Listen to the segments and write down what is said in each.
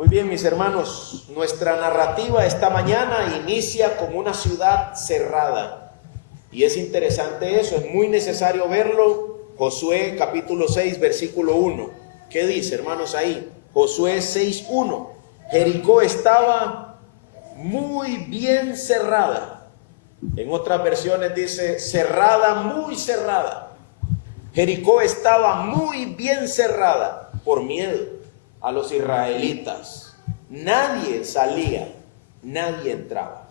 Muy bien, mis hermanos, nuestra narrativa esta mañana inicia con una ciudad cerrada. Y es interesante eso, es muy necesario verlo. Josué capítulo 6, versículo 1. ¿Qué dice, hermanos, ahí? Josué 6:1. Jericó estaba muy bien cerrada. En otras versiones dice cerrada, muy cerrada. Jericó estaba muy bien cerrada por miedo a los israelitas. Nadie salía, nadie entraba.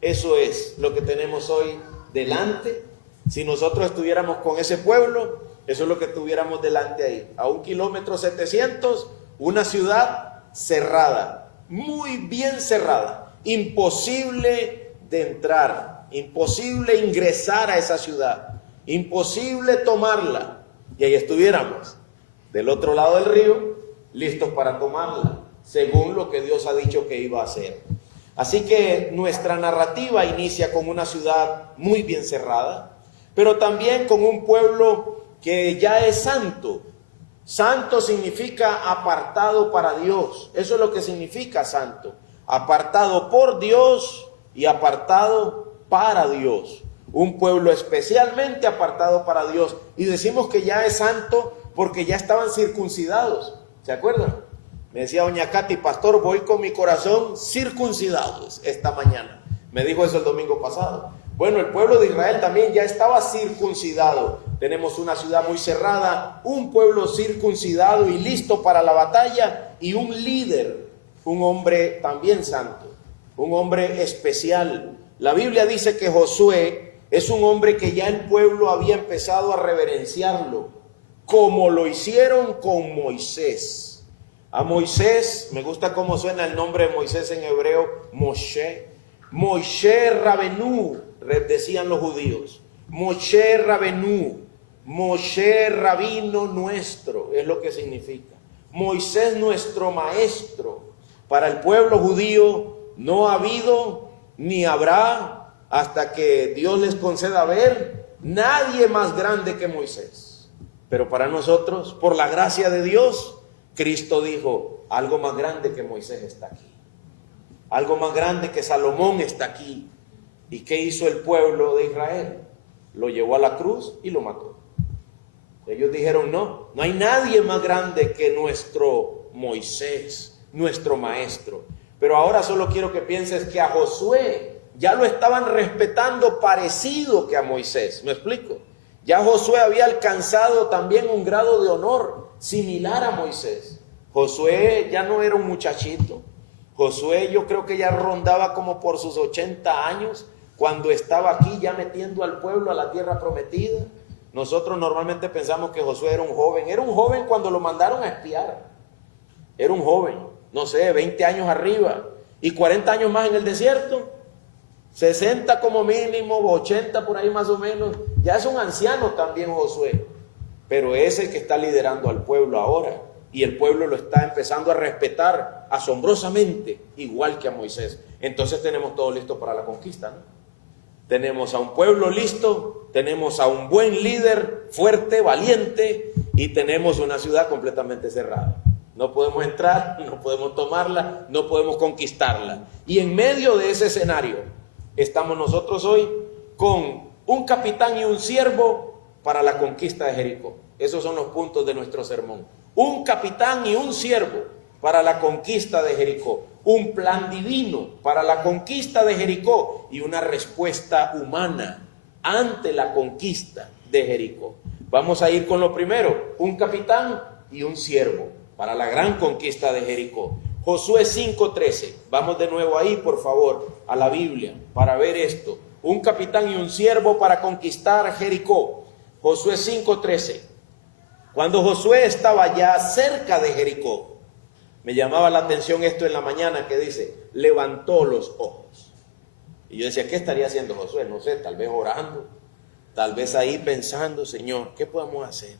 Eso es lo que tenemos hoy delante. Si nosotros estuviéramos con ese pueblo, eso es lo que tuviéramos delante ahí. A 1,7 kilómetros, una ciudad cerrada, muy bien cerrada. Imposible de entrar, imposible ingresar a esa ciudad, imposible tomarla. Y ahí estuviéramos, del otro lado del río, listos para tomarla, según lo que Dios ha dicho que iba a hacer. Así que nuestra narrativa inicia con una ciudad muy bien cerrada, pero también con un pueblo que ya es santo. Santo significa apartado para Dios. Eso es lo que significa santo. Apartado por Dios y apartado para Dios. Un pueblo especialmente apartado para Dios. Y decimos que ya es santo porque ya estaban circuncidados. ¿Se acuerdan? Me decía doña Katy, pastor, voy con mi corazón circuncidados esta mañana. Me dijo eso el domingo pasado. Bueno, el pueblo de Israel también ya estaba circuncidado. Tenemos una ciudad muy cerrada, un pueblo circuncidado y listo para la batalla, y un líder, un hombre también santo, un hombre especial. La Biblia dice que Josué es un hombre que ya el pueblo había empezado a reverenciarlo, como lo hicieron con Moisés. A Moisés, me gusta cómo suena el nombre de Moisés en hebreo, Moshe. Moshe Rabenu, decían los judíos. Moshe Rabenu, Moshe Rabino nuestro, es lo que significa. Moisés nuestro maestro. Para el pueblo judío no ha habido ni habrá, hasta que Dios les conceda ver, nadie más grande que Moisés. Pero para nosotros, por la gracia de Dios, Cristo dijo, algo más grande que Moisés está aquí. Algo más grande que Salomón está aquí. ¿Y qué hizo el pueblo de Israel? Lo llevó a la cruz y lo mató. Ellos dijeron, no hay nadie más grande que nuestro Moisés, nuestro maestro. Pero ahora solo quiero que pienses que a Josué ya lo estaban respetando parecido que a Moisés. ¿Me explico? Ya Josué había alcanzado también un grado de honor similar a Moisés. Josué ya no era un muchachito. Josué yo creo que ya rondaba como por sus 80 años cuando estaba aquí ya metiendo al pueblo a la tierra prometida. Nosotros normalmente pensamos que Josué era un joven. Era un joven cuando lo mandaron a espiar. Era un joven, no sé, 20 años arriba y 40 años más en el desierto. 60 como mínimo, 80 por ahí más o menos. Ya es un anciano también Josué, pero es el que está liderando al pueblo ahora. Y el pueblo lo está empezando a respetar asombrosamente, igual que a Moisés. Entonces tenemos todo listo para la conquista, ¿no? Tenemos a un pueblo listo, tenemos a un buen líder, fuerte, valiente, y tenemos una ciudad completamente cerrada. No podemos entrar, no podemos tomarla, no podemos conquistarla. Y en medio de ese escenario estamos nosotros hoy con un capitán y un siervo para la conquista de Jericó. Esos son los puntos de nuestro sermón. Un capitán y un siervo para la conquista de Jericó. Un plan divino para la conquista de Jericó y una respuesta humana ante la conquista de Jericó. Vamos a ir con lo primero, un capitán y un siervo para la gran conquista de Jericó. Josué 5:13, vamos de nuevo ahí por favor a la Biblia para ver esto. Un capitán y un siervo para conquistar Jericó. Josué 5:13. Cuando Josué estaba ya cerca de Jericó, me llamaba la atención esto en la mañana que dice, levantó los ojos. Y yo decía, ¿qué estaría haciendo Josué? No sé, tal vez orando, tal vez ahí pensando, Señor, ¿qué podemos hacer?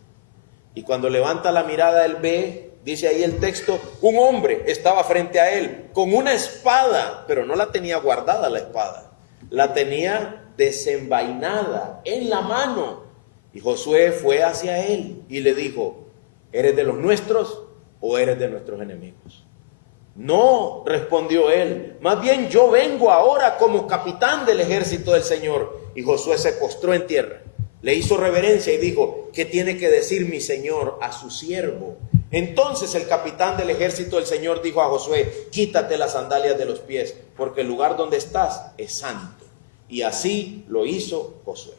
Y cuando levanta la mirada, él ve, dice ahí el texto, un hombre estaba frente a él con una espada, pero no la tenía guardada la espada, la tenía desenvainada en la mano. Y Josué fue hacia él y le dijo, ¿eres de los nuestros o eres de nuestros enemigos? No, respondió él, más bien yo vengo ahora como capitán del ejército del Señor. Y Josué se postró en tierra, le hizo reverencia y dijo: ¿qué tiene que decir mi señor a su siervo? Entonces el capitán del ejército del Señor dijo a Josué: quítate las sandalias de los pies, porque el lugar donde estás es santo. Y así lo hizo Josué.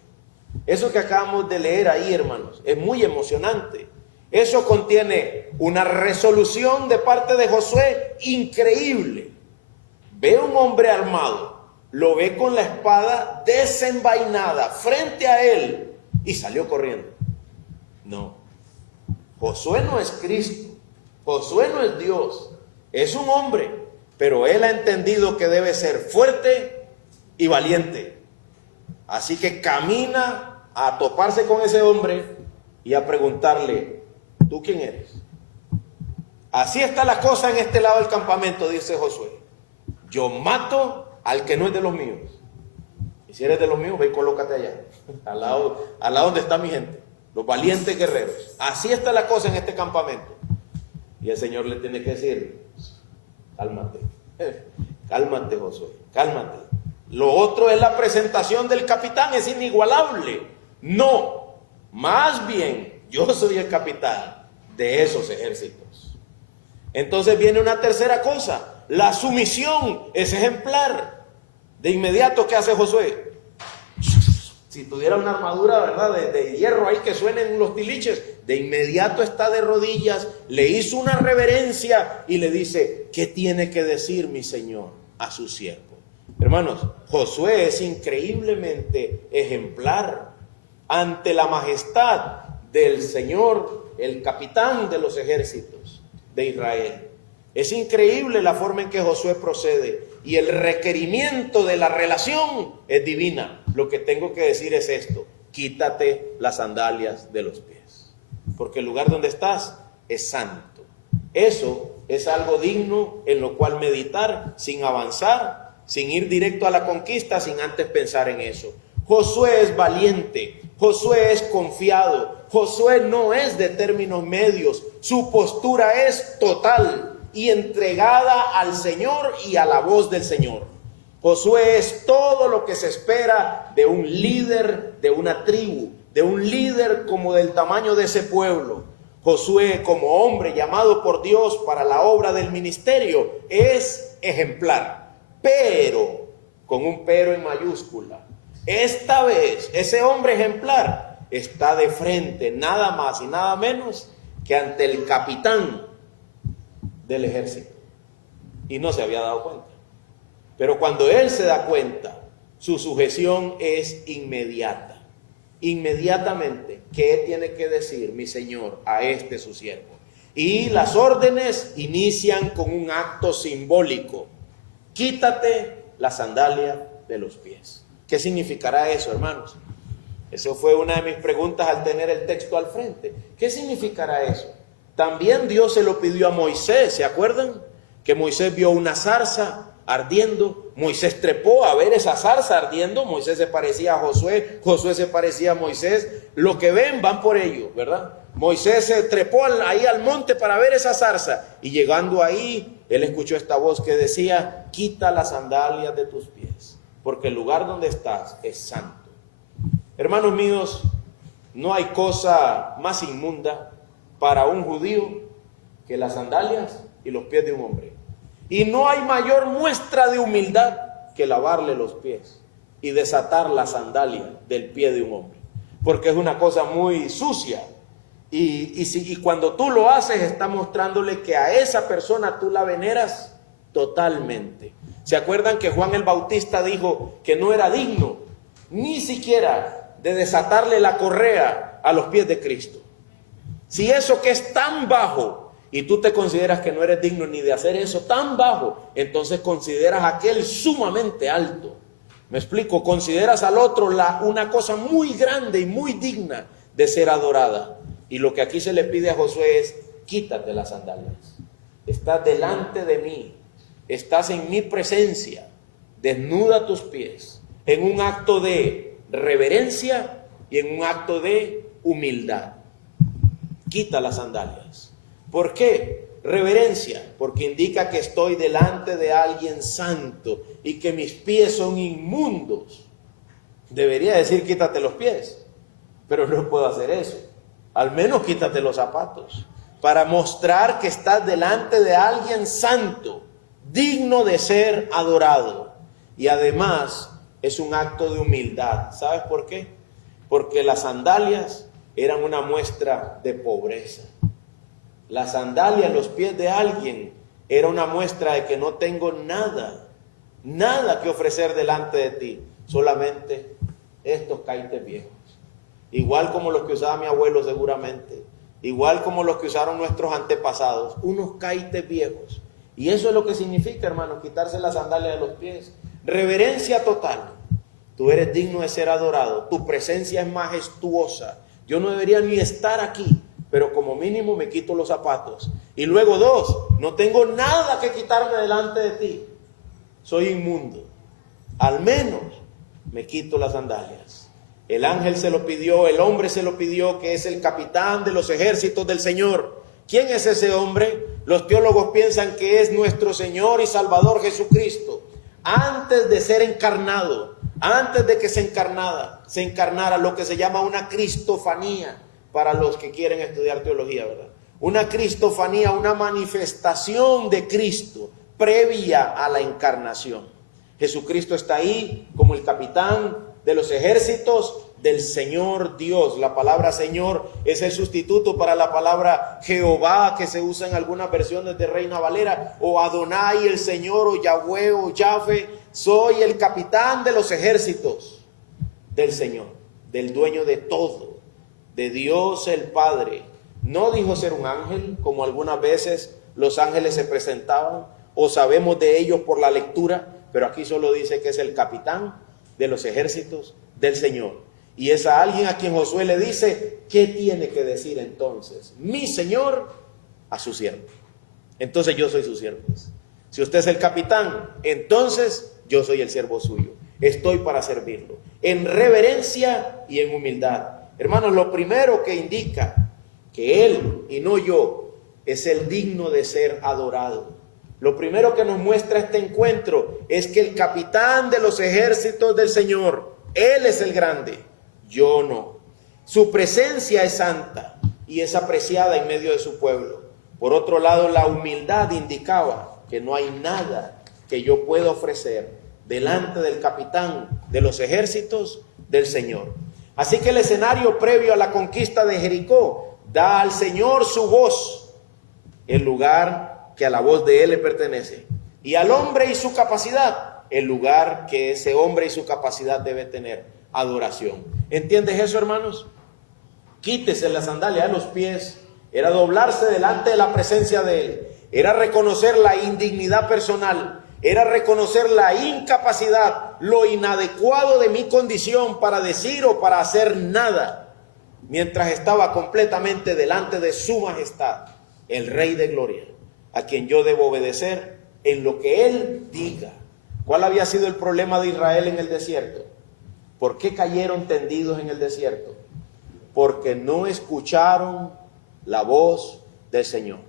Eso que acabamos de leer ahí, hermanos, es muy emocionante. Eso contiene una resolución de parte de Josué increíble. Ve un hombre armado, lo ve con la espada desenvainada frente a él y salió corriendo. No, Josué no es Cristo, Josué no es Dios, es un hombre, pero él ha entendido que debe ser fuerte y valiente. Así que camina a toparse con ese hombre y a preguntarle: ¿tú quién eres? Así está la cosa en este lado del campamento, dice Josué. Yo mato al que no es de los míos. Y si eres de los míos, ve y colócate allá, al lado donde está mi gente, los valientes guerreros. Así está la cosa en este campamento. Y el Señor le tiene que decir: cálmate, cálmate, Josué, cálmate. Lo otro es la presentación del capitán, es inigualable. No, más bien, yo soy el capitán de esos ejércitos. Entonces viene una tercera cosa: la sumisión es ejemplar. De inmediato, ¿qué hace Josué? Si tuviera una armadura, ¿verdad?, de hierro ahí que suenen los tiliches, de inmediato está de rodillas, le hizo una reverencia y le dice: ¿qué tiene que decir mi señor a su siervo? Hermanos, Josué es increíblemente ejemplar ante la majestad del Señor, el capitán de los ejércitos de Israel. Es increíble la forma en que Josué procede, y el requerimiento de la relación es divina. Lo que tengo que decir es esto: quítate las sandalias de los pies, porque el lugar donde estás es santo. Eso es algo digno en lo cual meditar, sin avanzar, sin ir directo a la conquista, sin antes pensar en eso. Josué es valiente, Josué es confiado, Josué no es de términos medios, su postura es total y entregada al Señor y a la voz del Señor. Josué es todo lo que se espera de un líder de una tribu, de un líder como del tamaño de ese pueblo. Josué, como hombre llamado por Dios para la obra del ministerio, es ejemplar, pero con un pero en mayúscula. Esta vez ese hombre ejemplar está de frente nada más y nada menos que ante el capitán del ejército, y no se había dado cuenta. Pero cuando él se da cuenta, su sujeción es inmediata. Inmediatamente, ¿qué tiene que decir mi señor a este su siervo? Y las órdenes inician con un acto simbólico: quítate la sandalia de los pies. ¿Qué significará eso, hermanos? Eso fue una de mis preguntas al tener el texto al frente. ¿Qué significará eso? También Dios se lo pidió a Moisés, ¿se acuerdan? Que Moisés vio una zarza ardiendo, Moisés trepó a ver esa zarza ardiendo, Moisés se parecía a Josué, Josué se parecía a Moisés, lo que ven van por ello, ¿verdad? Moisés se trepó ahí al monte para ver esa zarza, y llegando ahí, él escuchó esta voz que decía: quita las sandalias de tus pies, porque el lugar donde estás es santo. Hermanos míos, no hay cosa más inmunda para un judío que las sandalias y los pies de un hombre. Y no hay mayor muestra de humildad que lavarle los pies y desatar la sandalia del pie de un hombre, porque es una cosa muy sucia. Y cuando tú lo haces, está mostrándole que a esa persona tú la veneras totalmente. ¿Se acuerdan que Juan el Bautista dijo que no era digno ni siquiera de desatarle la correa a los pies de Cristo? Si eso que es tan bajo, y tú te consideras que no eres digno ni de hacer eso tan bajo, entonces consideras a aquel sumamente alto. ¿Me explico? Consideras al otro una cosa muy grande y muy digna de ser adorada. Y lo que aquí se le pide a Josué es: quítate las sandalias. Estás delante de mí, estás en mi presencia, desnuda tus pies, en un acto de reverencia y en un acto de humildad. Quita las sandalias. ¿Por qué? reverencia, porque indica que estoy delante de alguien santo y que mis pies son inmundos. Debería decir quítate los pies, pero no puedo hacer eso. Al menos quítate los zapatos, para mostrar que estás delante de alguien santo, digno de ser adorado. Y además es un acto de humildad. ¿Sabes por qué? Porque las sandalias eran una muestra de pobreza. La sandalia en los pies de alguien era una muestra de que no tengo nada que ofrecer delante de ti, solamente estos caites viejos. Igual como los que usaba mi abuelo seguramente, igual como los que usaron nuestros antepasados, unos caites viejos. Y eso es lo que significa, hermanos, quitarse la sandalia de los pies. Reverencia total. Tú eres digno de ser adorado, tu presencia es majestuosa. Yo no debería ni estar aquí, pero como mínimo me quito los zapatos. Y luego 2, no tengo nada que quitarme delante de ti. Soy inmundo. Al menos me quito las sandalias. El ángel se lo pidió, el hombre se lo pidió, que es el capitán de los ejércitos del Señor. ¿Quién es ese hombre? Los teólogos piensan que es nuestro Señor y Salvador Jesucristo. Antes de ser encarnado, antes de que se encarnara lo que se llama una cristofanía, para los que quieren estudiar teología, ¿verdad? Una cristofanía, una manifestación de Cristo previa a la encarnación. Jesucristo está ahí como el capitán de los ejércitos del Señor Dios. La palabra Señor es el sustituto para la palabra Jehová, que se usa en algunas versiones de Reina Valera, o Adonai, el Señor, o Yahweh, o Yahvé. Soy el capitán de los ejércitos del Señor, del dueño de todo, de Dios el Padre. No dijo ser un ángel, como algunas veces los ángeles se presentaban, o sabemos de ellos por la lectura, pero aquí solo dice que es el capitán de los ejércitos del Señor. Y es a alguien a quien Josué le dice, ¿qué tiene que decir entonces mi Señor a su siervo? Entonces yo soy su siervo. Si usted es el capitán, entonces yo soy el siervo suyo. Estoy para servirlo, en reverencia y en humildad. Hermanos, lo primero que indica que Él y no yo es el digno de ser adorado. Lo primero que nos muestra este encuentro es que el capitán de los ejércitos del Señor, Él es el grande, yo no. Su presencia es santa y es apreciada en medio de su pueblo. Por otro lado, la humildad indicaba que no hay nada que yo pueda ofrecer delante del capitán de los ejércitos del Señor. Así que el escenario previo a la conquista de Jericó da al Señor su voz, el lugar que a la voz de Él le pertenece, y al hombre y su capacidad, el lugar que ese hombre y su capacidad debe tener, adoración. ¿Entiendes eso, hermanos? Quítese la sandalia de los pies, era doblarse delante de la presencia de Él, era reconocer la indignidad personal, era reconocer la incapacidad, lo inadecuado de mi condición para decir o para hacer nada, mientras estaba completamente delante de su majestad, el Rey de Gloria, a quien yo debo obedecer en lo que Él diga. ¿Cuál había sido el problema de Israel en el desierto? ¿Por qué cayeron tendidos en el desierto? Porque no escucharon la voz del Señor.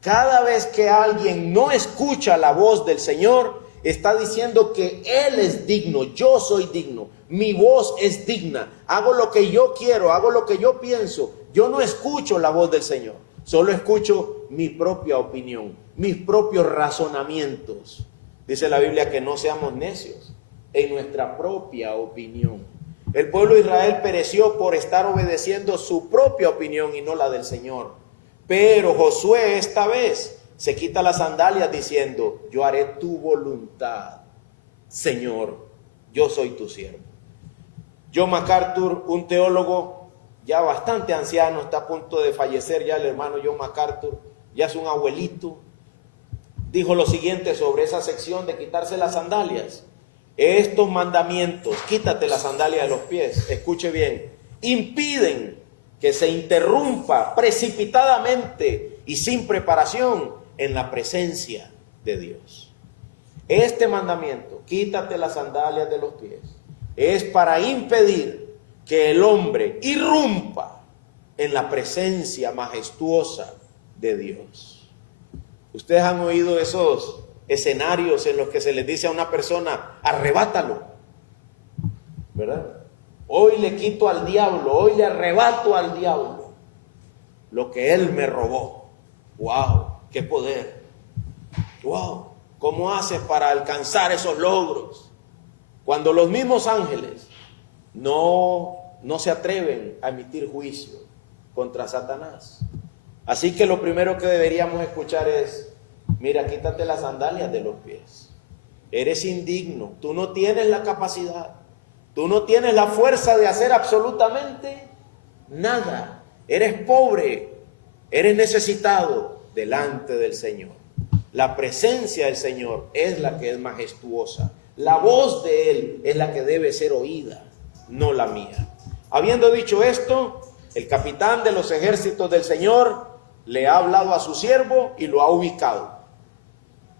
Cada vez que alguien no escucha la voz del Señor, está diciendo que Él es digno, yo soy digno, mi voz es digna, hago lo que yo quiero, hago lo que yo pienso. Yo no escucho la voz del Señor, solo escucho mi propia opinión, mis propios razonamientos. Dice la Biblia que no seamos necios en nuestra propia opinión. El pueblo de Israel pereció por estar obedeciendo su propia opinión y no la del Señor. Pero Josué esta vez se quita las sandalias diciendo, yo haré tu voluntad, Señor, yo soy tu siervo. John MacArthur, un teólogo ya bastante anciano, está a punto de fallecer ya el hermano John MacArthur, ya es un abuelito, dijo lo siguiente sobre esa sección de quitarse las sandalias. Estos mandamientos, quítate la sandalia de los pies, escuche bien, impiden que se interrumpa precipitadamente y sin preparación en la presencia de Dios. Este mandamiento, quítate las sandalias de los pies, es para impedir que el hombre irrumpa en la presencia majestuosa de Dios. Ustedes han oído esos escenarios en los que se les dice a una persona, arrebátalo, ¿verdad? Hoy le quito al diablo, hoy le arrebato al diablo lo que él me robó. ¡Wow! ¡Qué poder! ¡Wow! ¿Cómo haces para alcanzar esos logros? Cuando los mismos ángeles no se atreven a emitir juicio contra Satanás. Así que lo primero que deberíamos escuchar es, mira, quítate las sandalias de los pies. Eres indigno, tú no tienes la capacidad, tú no tienes la fuerza de hacer absolutamente nada. Eres pobre, eres necesitado delante del Señor. La presencia del Señor es la que es majestuosa. La voz de Él es la que debe ser oída, no la mía. Habiendo dicho esto, el capitán de los ejércitos del Señor le ha hablado a su siervo y lo ha ubicado.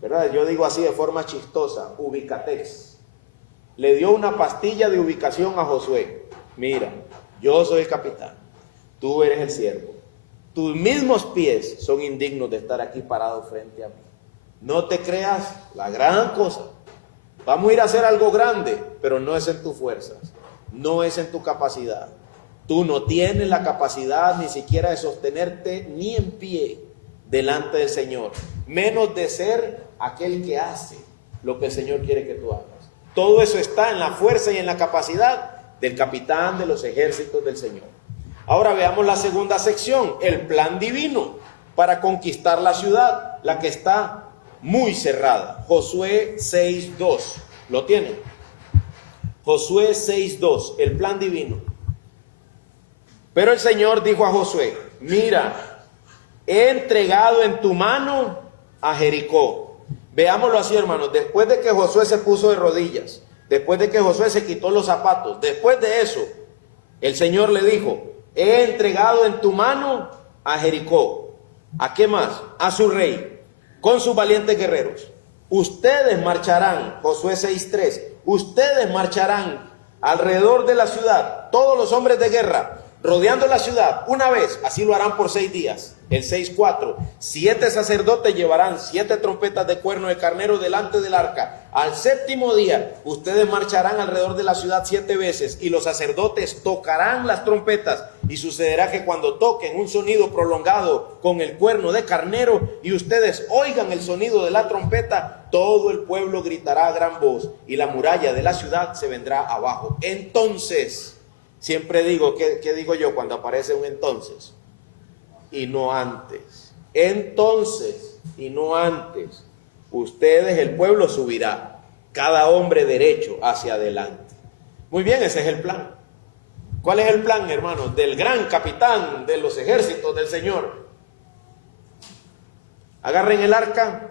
¿Verdad? Yo digo así de forma chistosa, ubicatex. Le dio una pastilla de ubicación a Josué. Mira, yo soy el capitán, tú eres el siervo. Tus mismos pies son indignos de estar aquí parado frente a mí. No te creas la gran cosa. Vamos a ir a hacer algo grande, pero no es en tus fuerzas, no es en tu capacidad. Tú no tienes la capacidad ni siquiera de sostenerte ni en pie delante del Señor, menos de ser aquel que hace lo que el Señor quiere que tú hagas. Todo eso está en la fuerza y en la capacidad del capitán de los ejércitos del Señor. Ahora veamos la segunda sección, el plan divino para conquistar la ciudad, la que está muy cerrada. Josué 6:2, ¿lo tienen? Josué 6:2, el plan divino. Pero el Señor dijo a Josué, mira, he entregado en tu mano a Jericó. Veámoslo así, hermanos, después de que Josué se puso de rodillas, después de que Josué se quitó los zapatos, después de eso, el Señor le dijo, he entregado en tu mano a Jericó. ¿A qué más? A su rey, con sus valientes guerreros. Ustedes marcharán, Josué 6:3, ustedes marcharán alrededor de la ciudad, todos los hombres de guerra, rodeando la ciudad una vez, así lo harán por 6 días. El 6:4, 7 sacerdotes llevarán 7 trompetas de cuerno de carnero delante del arca. Al 7º día, ustedes marcharán alrededor de la ciudad 7 veces y los sacerdotes tocarán las trompetas. Y sucederá que cuando toquen un sonido prolongado con el cuerno de carnero y ustedes oigan el sonido de la trompeta, todo el pueblo gritará a gran voz y la muralla de la ciudad se vendrá abajo. Entonces, siempre digo, ¿qué digo yo cuando aparece un entonces? Y no antes. Entonces, y no antes, ustedes, el pueblo, subirá, cada hombre derecho hacia adelante. Muy bien, ese es el plan. ¿Cuál es el plan, hermanos? Del gran capitán de los ejércitos del Señor. Agarren el arca,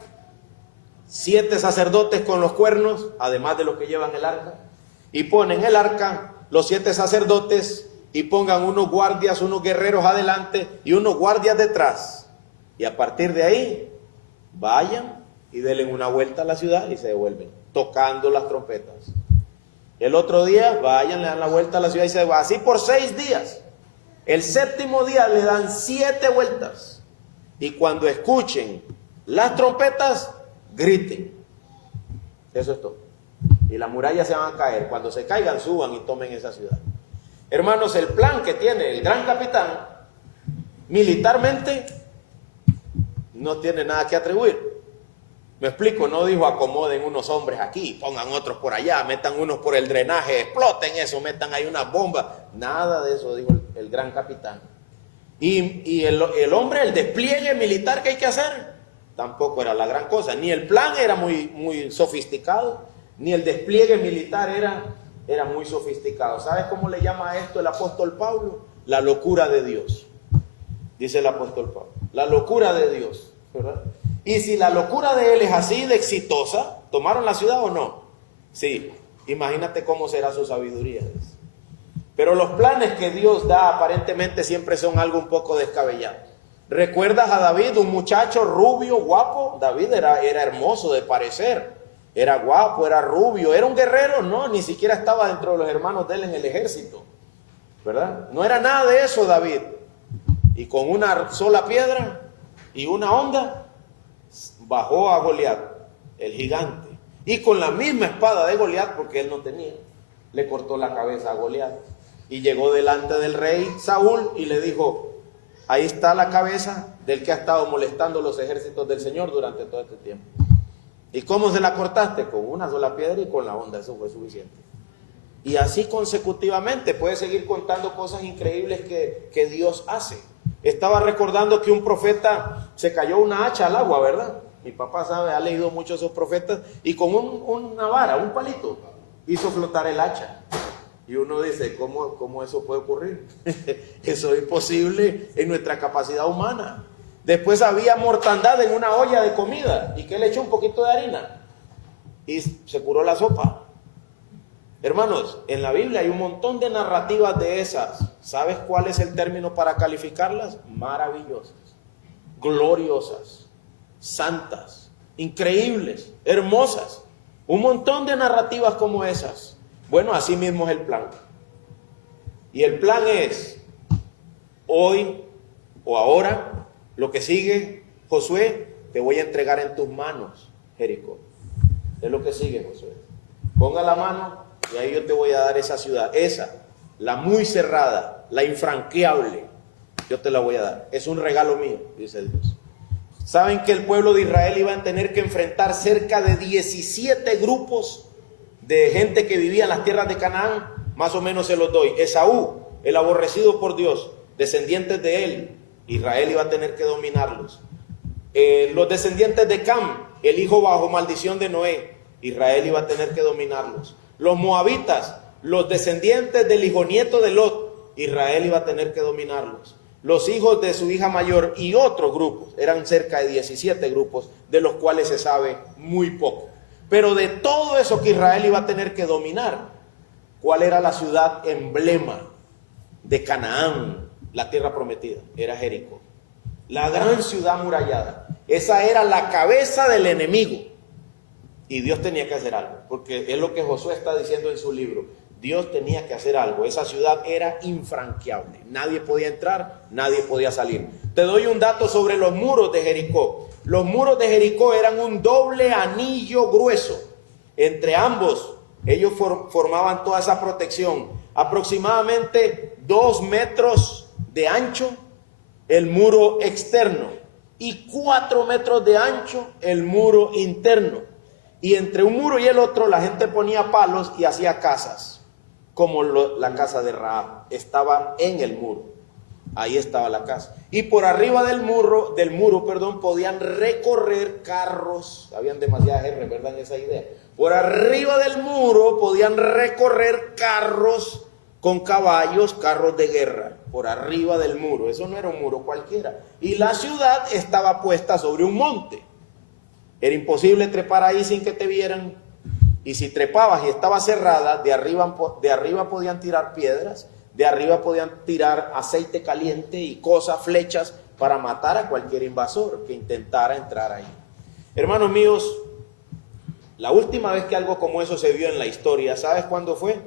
7 sacerdotes con los cuernos, además de los que llevan el arca, y ponen el arca, los 7 sacerdotes, y pongan unos guardias, unos guerreros adelante y unos guardias detrás. Y a partir de ahí, vayan y denle una vuelta a la ciudad y se devuelven, tocando las trompetas. El otro día, vayan, le dan la vuelta a la ciudad y se devuelven. Así por 6 días. El 7º día le dan 7 vueltas. Y cuando escuchen las trompetas, griten. Eso es todo. Y las murallas se van a caer. Cuando se caigan, suban y tomen esa ciudad. Hermanos, el plan que tiene el gran capitán, militarmente, no tiene nada que atribuir. Me explico, no dijo acomoden unos hombres aquí, pongan otros por allá, metan unos por el drenaje, exploten eso, metan ahí unas bombas. Nada de eso dijo el gran capitán. Y el hombre, el despliegue militar que hay que hacer, tampoco era la gran cosa. Ni el plan era muy sofisticado, ni el despliegue militar era muy sofisticado. ¿Sabes cómo le llama a esto el apóstol Pablo? La locura de Dios. Dice el apóstol Pablo. La locura de Dios, ¿verdad? Y si la locura de él es así de exitosa, ¿tomaron la ciudad o no? Sí. Imagínate cómo será su sabiduría. Pero los planes que Dios da aparentemente siempre son algo un poco descabellado. ¿Recuerdas a David, un muchacho rubio, guapo? David era hermoso de parecer. Era guapo, era rubio, era un guerrero, no, ni siquiera estaba dentro de los hermanos de él en el ejército, ¿verdad? No era nada de eso David. Y con una sola piedra y una honda, bajó a Goliat, el gigante, y con la misma espada de Goliat, porque él no tenía, le cortó la cabeza a Goliat. Y llegó delante del rey Saúl y le dijo: ahí está la cabeza del que ha estado molestando los ejércitos del Señor durante todo este tiempo. ¿Y cómo se la cortaste? Con una sola piedra y con la honda, eso fue suficiente. Y así consecutivamente, puede seguir contando cosas increíbles que Dios hace. Estaba recordando que un profeta se cayó una hacha al agua, ¿verdad? Mi papá sabe, ha leído mucho esos profetas, y con una vara, un palito, hizo flotar el hacha. Y uno dice: ¿cómo eso puede ocurrir? Eso es imposible en nuestra capacidad humana. Después había mortandad en una olla de comida, y que le echó un poquito de harina y se curó la sopa. Hermanos, en la Biblia hay un montón de narrativas de esas. ¿Sabes cuál es el término para calificarlas? Maravillosas, gloriosas, santas, increíbles, hermosas. Un montón de narrativas como esas. Bueno, así mismo es el plan. Y el plan es: hoy o ahora, lo que sigue, Josué, te voy a entregar en tus manos Jericó. Es lo que sigue, Josué. Ponga la mano y ahí yo te voy a dar esa ciudad. Esa, la muy cerrada, la infranqueable, yo te la voy a dar. Es un regalo mío, dice Dios. Saben que el pueblo de Israel iba a tener que enfrentar cerca de 17 grupos de gente que vivía en las tierras de Canaán. Más o menos se los doy. Esaú, el aborrecido por Dios, descendientes de él, Israel iba a tener que dominarlos. Los descendientes de Cam, el hijo bajo maldición de Noé, Israel iba a tener que dominarlos. Los moabitas, los descendientes del hijo nieto de Lot, Israel iba a tener que dominarlos. Los hijos de su hija mayor y otros grupos, eran cerca de 17 grupos, de los cuales se sabe muy poco. Pero de todo eso que Israel iba a tener que dominar, ¿cuál era la ciudad emblema de Canaán, la tierra prometida? Era Jericó, la gran ciudad amurallada. Esa era la cabeza del enemigo. Y Dios tenía que hacer algo, porque es lo que Josué está diciendo en su libro. Dios tenía que hacer algo. Esa ciudad era infranqueable. Nadie podía entrar, nadie podía salir. Te doy un dato sobre los muros de Jericó. Los muros de Jericó eran un doble anillo grueso. Entre ambos, ellos formaban toda esa protección. Aproximadamente 2 metros de ancho el muro externo y 4 metros de ancho el muro interno. Y entre un muro y el otro la gente ponía palos y hacía casas, como la casa de Rahab. Estaba en el muro, ahí estaba la casa. Y por arriba del muro, podían recorrer carros. Habían demasiadas R, ¿verdad? En esa idea. Por arriba del muro podían recorrer carros con caballos, carros de guerra. Por arriba del muro. Eso no era un muro cualquiera. Y la ciudad estaba puesta sobre un monte. Era imposible trepar ahí sin que te vieran. Y si trepabas y estaba cerrada, de arriba podían tirar piedras, de arriba podían tirar aceite caliente y cosas, flechas, para matar a cualquier invasor que intentara entrar ahí. Hermanos míos, la última vez que algo como eso se vio en la historia, ¿sabes cuándo fue?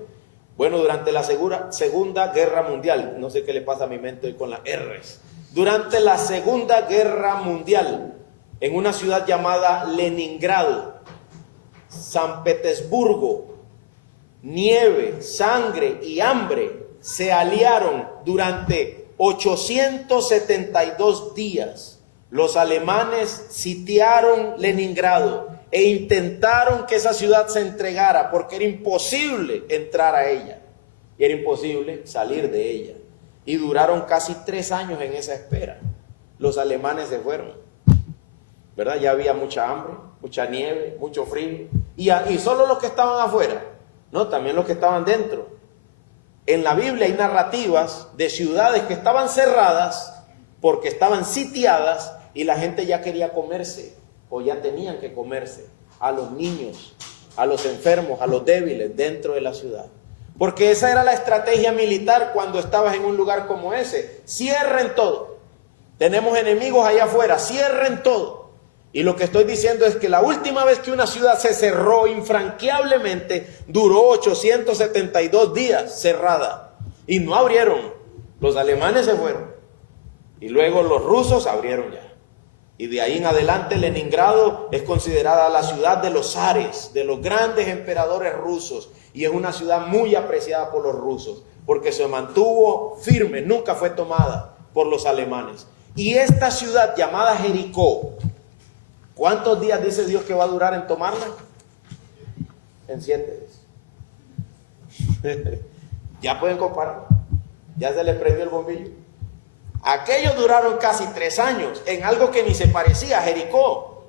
Bueno, durante la Segunda Guerra Mundial. No sé qué le pasa a mi mente hoy con las R's. Durante la Segunda Guerra Mundial, en una ciudad llamada Leningrado, San Petersburgo, nieve, sangre y hambre se aliaron durante 872 días. Los alemanes sitiaron Leningrado e intentaron que esa ciudad se entregara, porque era imposible entrar a ella y era imposible salir de ella. Y duraron casi 3 años en esa espera. Los alemanes se fueron, ¿verdad? Ya había mucha hambre, mucha nieve, mucho frío. Y solo los que estaban afuera, no, también los que estaban dentro. En la Biblia hay narrativas de ciudades que estaban cerradas porque estaban sitiadas y la gente ya quería comerse, o ya tenían que comerse a los niños, a los enfermos, a los débiles dentro de la ciudad. Porque esa era la estrategia militar cuando estabas en un lugar como ese. Cierren todo. Tenemos enemigos allá afuera, cierren todo. Y lo que estoy diciendo es que la última vez que una ciudad se cerró infranqueablemente, duró 872 días cerrada. Y no abrieron. Los alemanes se fueron. Y luego los rusos abrieron ya. Y de ahí en adelante Leningrado es considerada la ciudad de los zares, de los grandes emperadores rusos. Y es una ciudad muy apreciada por los rusos, porque se mantuvo firme, nunca fue tomada por los alemanes. Y esta ciudad llamada Jericó, ¿cuántos días dice Dios que va a durar en tomarla? En 7 días. Ya pueden comparar. Ya se les prendió el bombillo. Aquellos duraron casi 3 años en algo que ni se parecía a Jericó.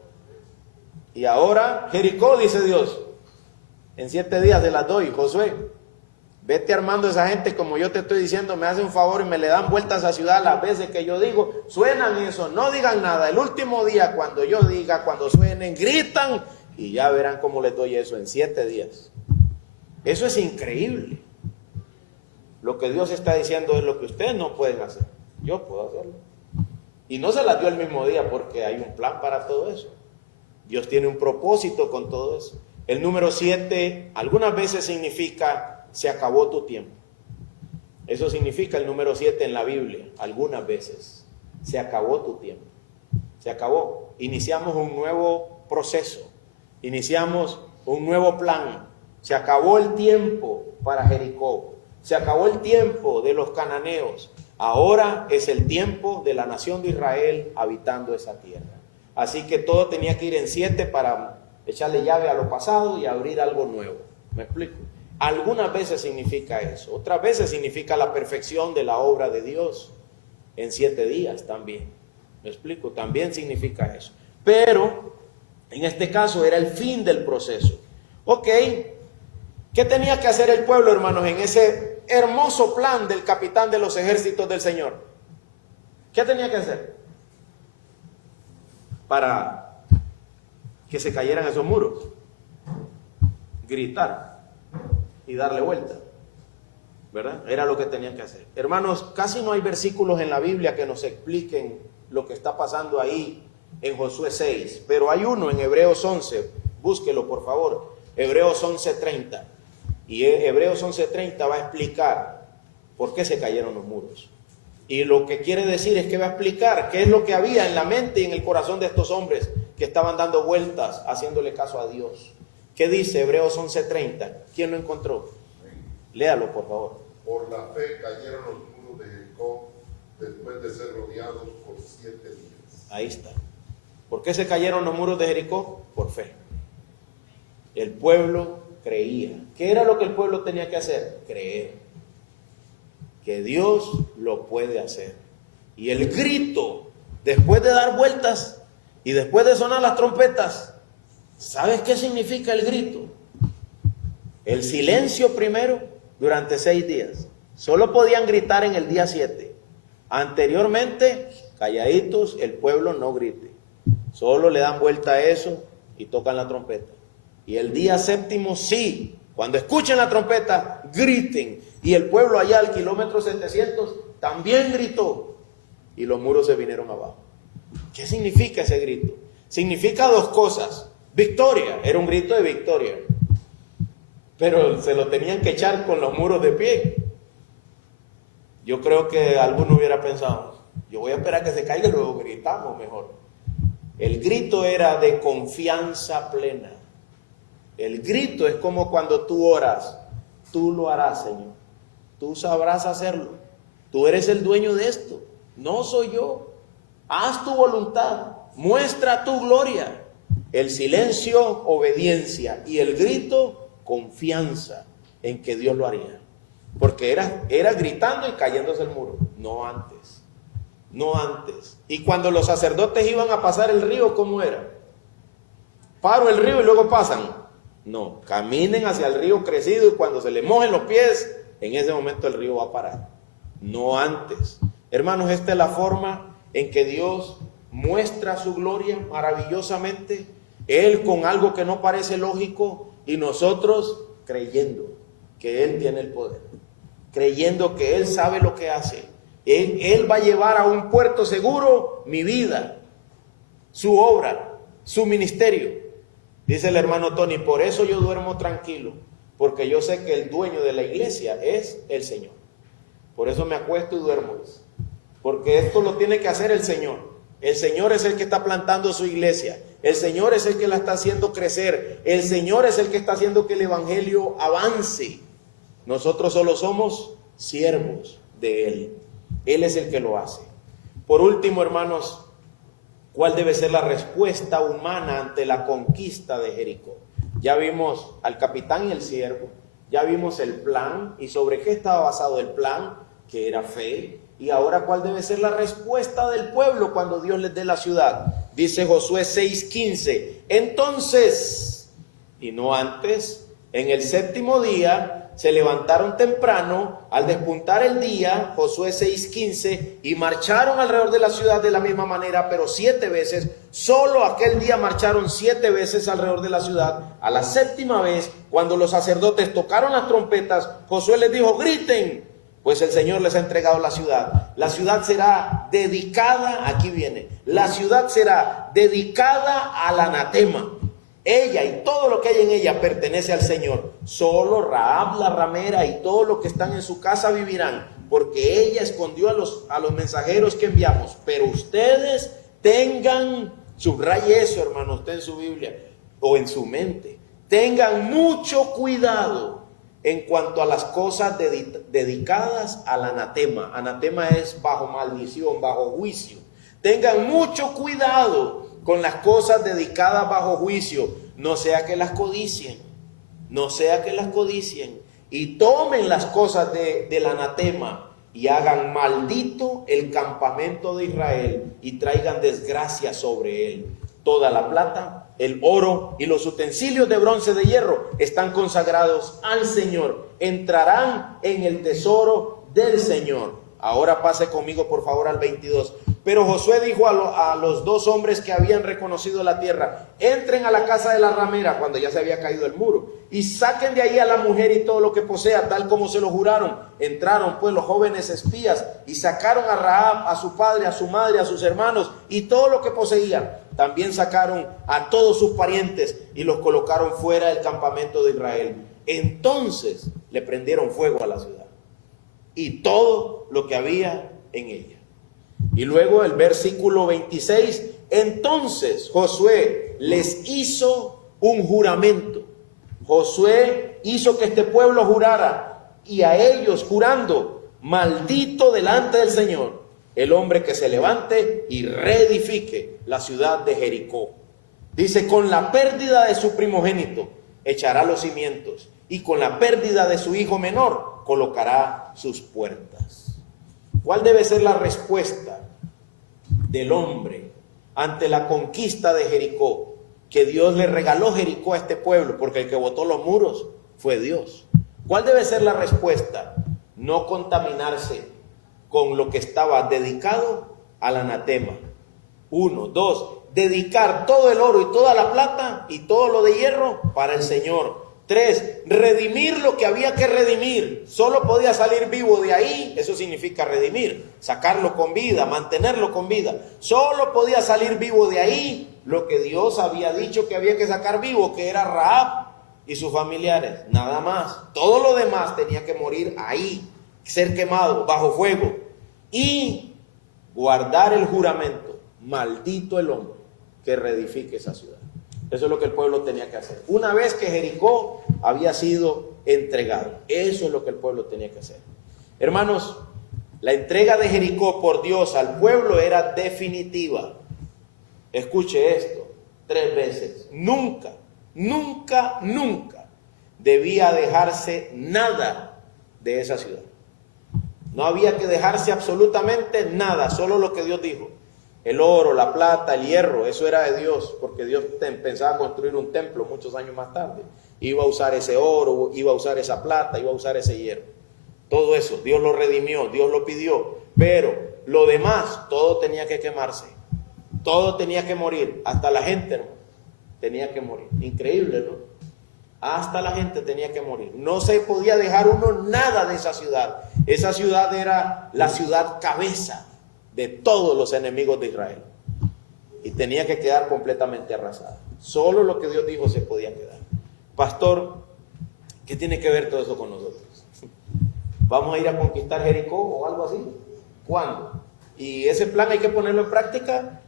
Y ahora Jericó, dice Dios, en 7 días se las doy. Josué, vete armando a esa gente como yo te estoy diciendo, me hace un favor y me le dan vueltas a esa ciudad las veces que yo digo. Suenan eso, no digan nada. El último día, cuando yo diga, cuando suenen, gritan y ya verán cómo les doy eso en 7 días. Eso es increíble. Lo que Dios está diciendo es lo que ustedes no pueden hacer. Yo puedo hacerlo. Y no se las dio el mismo día porque hay un plan para todo eso. Dios tiene un propósito con todo eso. El número 7 algunas veces significa se acabó tu tiempo. Eso significa el número 7 en la Biblia. Algunas veces se acabó tu tiempo. Se acabó. Iniciamos un nuevo proceso. Iniciamos un nuevo plan. Se acabó el tiempo para Jericó. Se acabó el tiempo de los cananeos. Ahora es el tiempo de la nación de Israel habitando esa tierra. Así que todo tenía que ir en 7 para echarle llave a lo pasado y abrir algo nuevo. ¿Me explico? Algunas veces significa eso. Otras veces significa la perfección de la obra de Dios en 7 días también. ¿Me explico? También significa eso. Pero en este caso era el fin del proceso. Ok. ¿Qué tenía que hacer el pueblo, hermanos, en ese hermoso plan del capitán de los ejércitos del Señor? ¿Qué tenía que hacer para que se cayeran esos muros? Gritar y darle vuelta, ¿verdad? Era lo que tenían que hacer. Hermanos, casi no hay versículos en la Biblia que nos expliquen lo que está pasando ahí en Josué 6, pero hay uno en Hebreos 11, búsquelo por favor, Hebreos 11:30. Y Hebreos 11:30 va a explicar por qué se cayeron los muros. Y lo que quiere decir es que va a explicar qué es lo que había en la mente y en el corazón de estos hombres que estaban dando vueltas, haciéndole caso a Dios. ¿Qué dice Hebreos 11:30? ¿Quién lo encontró? Léalo, por favor. Por la fe cayeron los muros de Jericó después de ser rodeados por 7 días. Ahí está. ¿Por qué se cayeron los muros de Jericó? Por fe. El pueblo creía. ¿Qué era lo que el pueblo tenía que hacer? Creer que Dios lo puede hacer. Y el grito, después de dar vueltas y después de sonar las trompetas, ¿sabes qué significa el grito? El silencio primero durante 6 días. Solo podían gritar en el día 7. Anteriormente, calladitos, el pueblo no grite. Solo le dan vuelta a eso y tocan la trompeta. Y el día 7 sí, cuando escuchen la trompeta, griten. Y el pueblo allá al kilómetro 700 también gritó. Y los muros se vinieron abajo. ¿Qué significa ese grito? Significa 2 cosas. Victoria, era un grito de victoria. Pero se lo tenían que echar con los muros de pie. Yo creo que alguno hubiera pensado, yo voy a esperar que se caiga y luego gritamos mejor. El grito era de confianza plena. El grito es como cuando tú oras, tú lo harás, Señor. Tú sabrás hacerlo. Tú eres el dueño de esto. No soy yo. Haz tu voluntad. Muestra tu gloria. El silencio, obediencia. Y el grito, confianza en que Dios lo haría. Porque era gritando y cayéndose el muro. No antes. No antes. Y cuando los sacerdotes iban a pasar el río, ¿cómo era? Paro el río y luego pasan. No, caminen hacia el río crecido y cuando se les mojen los pies, en ese momento el río va a parar. No antes. Hermanos, esta es la forma en que Dios muestra su gloria maravillosamente. Él con algo que no parece lógico y nosotros creyendo que Él tiene el poder. Creyendo que Él sabe lo que hace. Él va a llevar a un puerto seguro mi vida, su obra, su ministerio. Dice el hermano Tony, por eso yo duermo tranquilo, porque yo sé que el dueño de la iglesia es el Señor. Por eso me acuesto y duermo, porque esto lo tiene que hacer el Señor. El Señor es el que está plantando su iglesia. El Señor es el que la está haciendo crecer. El Señor es el que está haciendo que el evangelio avance. Nosotros solo somos siervos de Él. Él es el que lo hace. Por último, hermanos, ¿cuál debe ser la respuesta humana ante la conquista de Jericó? Ya vimos al capitán y el siervo. Ya vimos el plan. ¿Y sobre qué estaba basado el plan? Que era fe. Y ahora, ¿cuál debe ser la respuesta del pueblo cuando Dios les dé la ciudad? Dice Josué 6:15. Entonces, y no antes, en el séptimo día se levantaron temprano al despuntar el día, Josué 6:15, y marcharon alrededor de la ciudad de la misma manera, pero 7 veces. Solo aquel día marcharon 7 veces alrededor de la ciudad. A la séptima vez, cuando los sacerdotes tocaron las trompetas, Josué les dijo: griten, pues el Señor les ha entregado la ciudad. La ciudad será dedicada, aquí viene, la ciudad será dedicada al anatema. Ella y todo lo que hay en ella pertenece al Señor. Solo Rahab la ramera y todo lo que están en su casa vivirán, porque ella escondió a los mensajeros que enviamos. Pero ustedes tengan, subraye eso, hermano, usted en su Biblia o en su mente, tengan mucho cuidado en cuanto a las cosas dedicadas al anatema. Anatema es bajo maldición, bajo juicio. Tengan mucho cuidado con las cosas dedicadas bajo juicio, no sea que las codicien, no sea que las codicien, y tomen las cosas del anatema y hagan maldito el campamento de Israel y traigan desgracia sobre él. Toda la plata, el oro y los utensilios de bronce, de hierro están consagrados al Señor, entrarán en el tesoro del Señor. Ahora pase conmigo por favor al 22. Pero Josué dijo a los 2 hombres que habían reconocido la tierra: entren a la casa de la ramera, cuando ya se había caído el muro, y saquen de ahí a la mujer y todo lo que posea, tal como se lo juraron. Entraron pues los jóvenes espías y sacaron a Rahab, a su padre, a su madre, a sus hermanos y todo lo que poseían. También sacaron a todos sus parientes y los colocaron fuera del campamento de Israel. Entonces le prendieron fuego a la ciudad y todo lo que había en ella. Y luego el versículo 26, entonces Josué les hizo un juramento. Josué hizo que este pueblo jurara, y a ellos jurando: maldito delante del Señor el hombre que se levante y reedifique la ciudad de Jericó. Dice: con la pérdida de su primogénito echará los cimientos, y con la pérdida de su hijo menor colocará sus puertas. ¿Cuál debe ser la respuesta del hombre ante la conquista de Jericó? Que Dios le regaló Jericó a este pueblo, porque el que botó los muros fue Dios. ¿Cuál debe ser la respuesta? No contaminarse con lo que estaba dedicado al anatema. 1, 2, dedicar todo el oro y toda la plata y todo lo de hierro para el Señor. 3, redimir lo que había que redimir. Solo podía salir vivo de ahí, eso significa redimir, sacarlo con vida, mantenerlo con vida. Solo podía salir vivo de ahí lo que Dios había dicho que había que sacar vivo, que era Rahab y sus familiares, nada más. Todo lo demás tenía que morir ahí, ser quemado bajo fuego. Y guardar el juramento: maldito el hombre que reedifique esa ciudad. Eso es lo que el pueblo tenía que hacer. Una vez que Jericó había sido entregado, eso es lo que el pueblo tenía que hacer. Hermanos, la entrega de Jericó por Dios al pueblo era definitiva. Escuche esto 3 veces. Nunca, nunca, nunca debía dejarse nada de esa ciudad. No había que dejarse absolutamente nada, solo lo que Dios dijo. El oro, la plata, el hierro, eso era de Dios, porque Dios pensaba construir un templo muchos años más tarde. Iba a usar ese oro, iba a usar esa plata, iba a usar ese hierro. Todo eso, Dios lo redimió, Dios lo pidió. Pero lo demás, todo tenía que quemarse. Todo tenía que morir. Hasta la gente, hermano, tenía que morir. Increíble, ¿no? Hasta la gente tenía que morir. No se podía dejar uno nada de esa ciudad. Esa ciudad era la ciudad cabeza de todos los enemigos de Israel, y tenía que quedar completamente arrasada. Solo lo que Dios dijo se podía quedar. Pastor, ¿qué tiene que ver todo eso con nosotros? ¿Vamos a ir a conquistar Jericó o algo así? ¿Cuándo? ¿Y ese plan hay que ponerlo en práctica?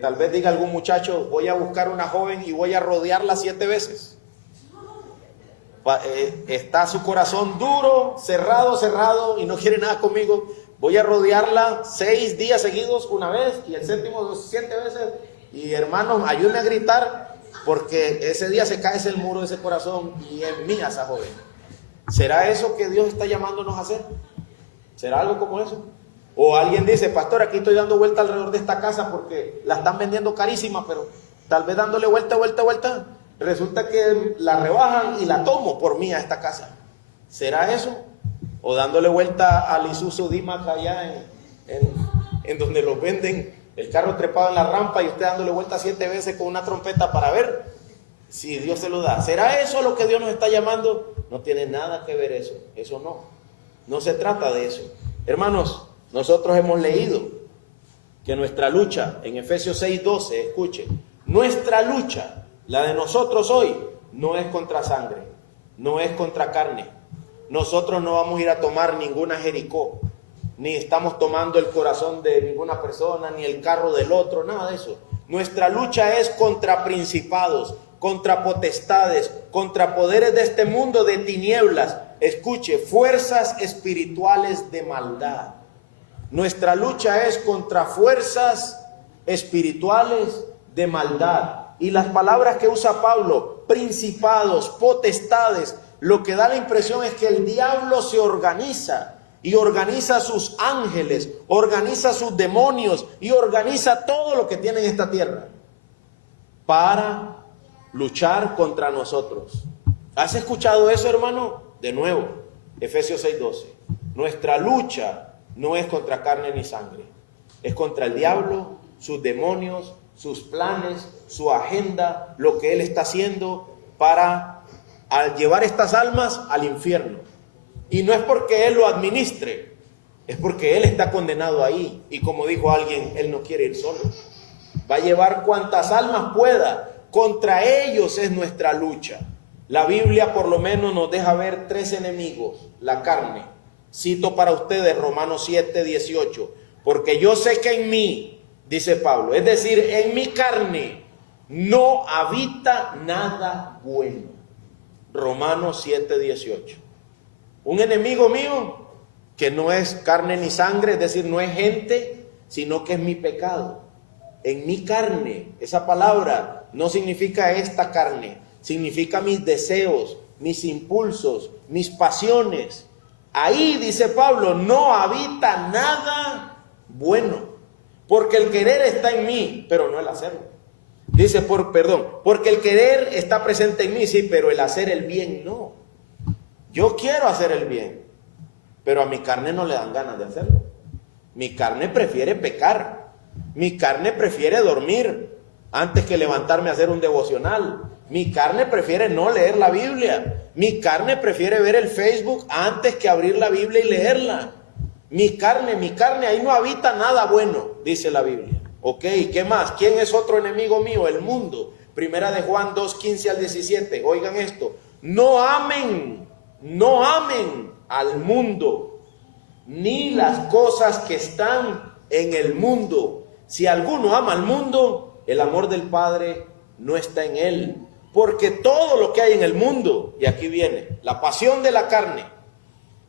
Tal vez diga algún muchacho, voy a buscar una joven y voy a rodearla 7 veces. Está su corazón duro, cerrado y no quiere nada conmigo. Voy a rodearla 6 días seguidos una vez y el séptimo 7 veces. Y hermanos, ayúdenme a gritar porque ese día se cae el muro de ese corazón y es mía esa joven. ¿Será eso que Dios está llamándonos a hacer? ¿Será algo como eso? O alguien dice, pastor, aquí estoy dando vuelta alrededor de esta casa porque la están vendiendo carísima, pero tal vez dándole vuelta, resulta que la rebajan y la tomo por mí a esta casa. ¿Será eso? O dándole vuelta al Isuzu D-Max allá en donde los venden, el carro trepado en la rampa y usted dándole vuelta 7 veces con una trompeta para ver si Dios se lo da. ¿Será eso lo que Dios nos está llamando? No tiene nada que ver eso no se trata de eso. Hermanos, nosotros hemos leído que nuestra lucha, en Efesios 6:12, escuche, nuestra lucha, la de nosotros hoy, no es contra sangre, no es contra carne. Nosotros no vamos a ir a tomar ninguna Jericó, ni estamos tomando el corazón de ninguna persona, ni el carro del otro, nada de eso. Nuestra lucha es contra principados, contra potestades, contra poderes de este mundo de tinieblas. Escuche, fuerzas espirituales de maldad. Nuestra lucha es contra fuerzas espirituales de maldad. Y las palabras que usa Pablo, principados, potestades, lo que da la impresión es que el diablo se organiza y organiza sus ángeles, organiza sus demonios y organiza todo lo que tiene en esta tierra para luchar contra nosotros. ¿Has escuchado eso, hermano? De nuevo, Efesios 6:12. Nuestra lucha no es contra carne ni sangre, es contra el diablo, sus demonios, sus planes, su agenda, lo que él está haciendo para llevar estas almas al infierno. Y no es porque él lo administre, es porque él está condenado ahí. Y como dijo alguien, él no quiere ir solo. Va a llevar cuantas almas pueda. Contra ellos es nuestra lucha. La Biblia por lo menos nos deja ver 3 enemigos. La carne. Cito para ustedes Romanos 7:18. Porque yo sé que en mí, dice Pablo, es decir, en mi carne, no habita nada bueno. Romanos 7:18. Un enemigo mío que no es carne ni sangre, es decir, no es gente, sino que es mi pecado. En mi carne, esa palabra no significa esta carne, significa mis deseos, mis impulsos, mis pasiones. Ahí, dice Pablo, no habita nada bueno, porque el querer está en mí, pero no el hacerlo. Dice, porque el querer está presente en mí, sí, pero el hacer el bien no. Yo quiero hacer el bien, pero a mi carne no le dan ganas de hacerlo. Mi carne prefiere pecar, mi carne prefiere dormir antes que levantarme a hacer un devocional. Mi carne prefiere no leer la Biblia. Mi carne prefiere ver el Facebook antes que abrir la Biblia y leerla. Mi carne, ahí no habita nada bueno, dice la Biblia. Ok, ¿qué más? ¿Quién es otro enemigo mío? El mundo. Primera de Juan 2:15 al 17. Oigan esto. No amen al mundo, ni las cosas que están en el mundo. Si alguno ama al mundo, el amor del Padre no está en él. Porque todo lo que hay en el mundo, y aquí viene, la pasión de la carne,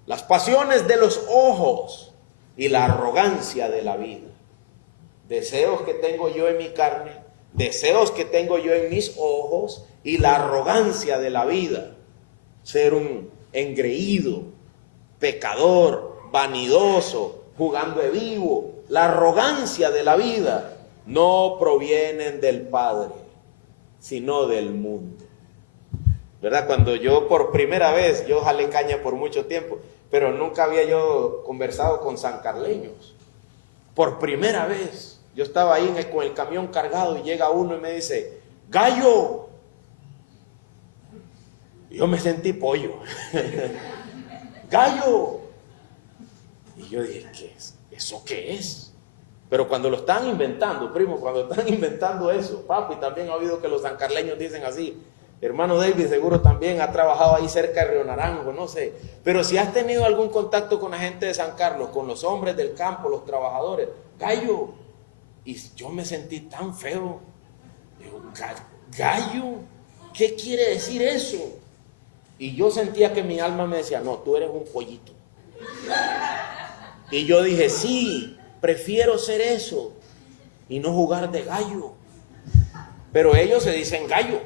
las pasiones de los ojos y la arrogancia de la vida. Deseos que tengo yo en mi carne, deseos que tengo yo en mis ojos y la arrogancia de la vida. Ser un engreído, pecador, vanidoso, jugando de vivo. La arrogancia de la vida no provienen del Padre, sino del mundo. ¿Verdad? Cuando yo por primera vez, yo jalé caña por mucho tiempo, pero nunca había yo conversado con sancarleños. Por primera vez, yo estaba ahí con el camión cargado y llega uno y me dice, gallo. Yo me sentí pollo. Gallo. Y yo dije, ¿qué es? ¿Eso qué es? Pero cuando lo están inventando, primo, cuando están inventando eso, papi, también ha oído que los sancarleños dicen así. Hermano David seguro también ha trabajado ahí cerca de Río Naranjo, no sé. Pero si has tenido algún contacto con la gente de San Carlos, con los hombres del campo, los trabajadores, gallo. Y yo me sentí tan feo. Digo, gallo, ¿qué quiere decir eso? Y yo sentía que mi alma me decía, no, tú eres un pollito. Y yo dije, sí, prefiero ser eso y no jugar de gallo. Pero ellos se dicen gallo,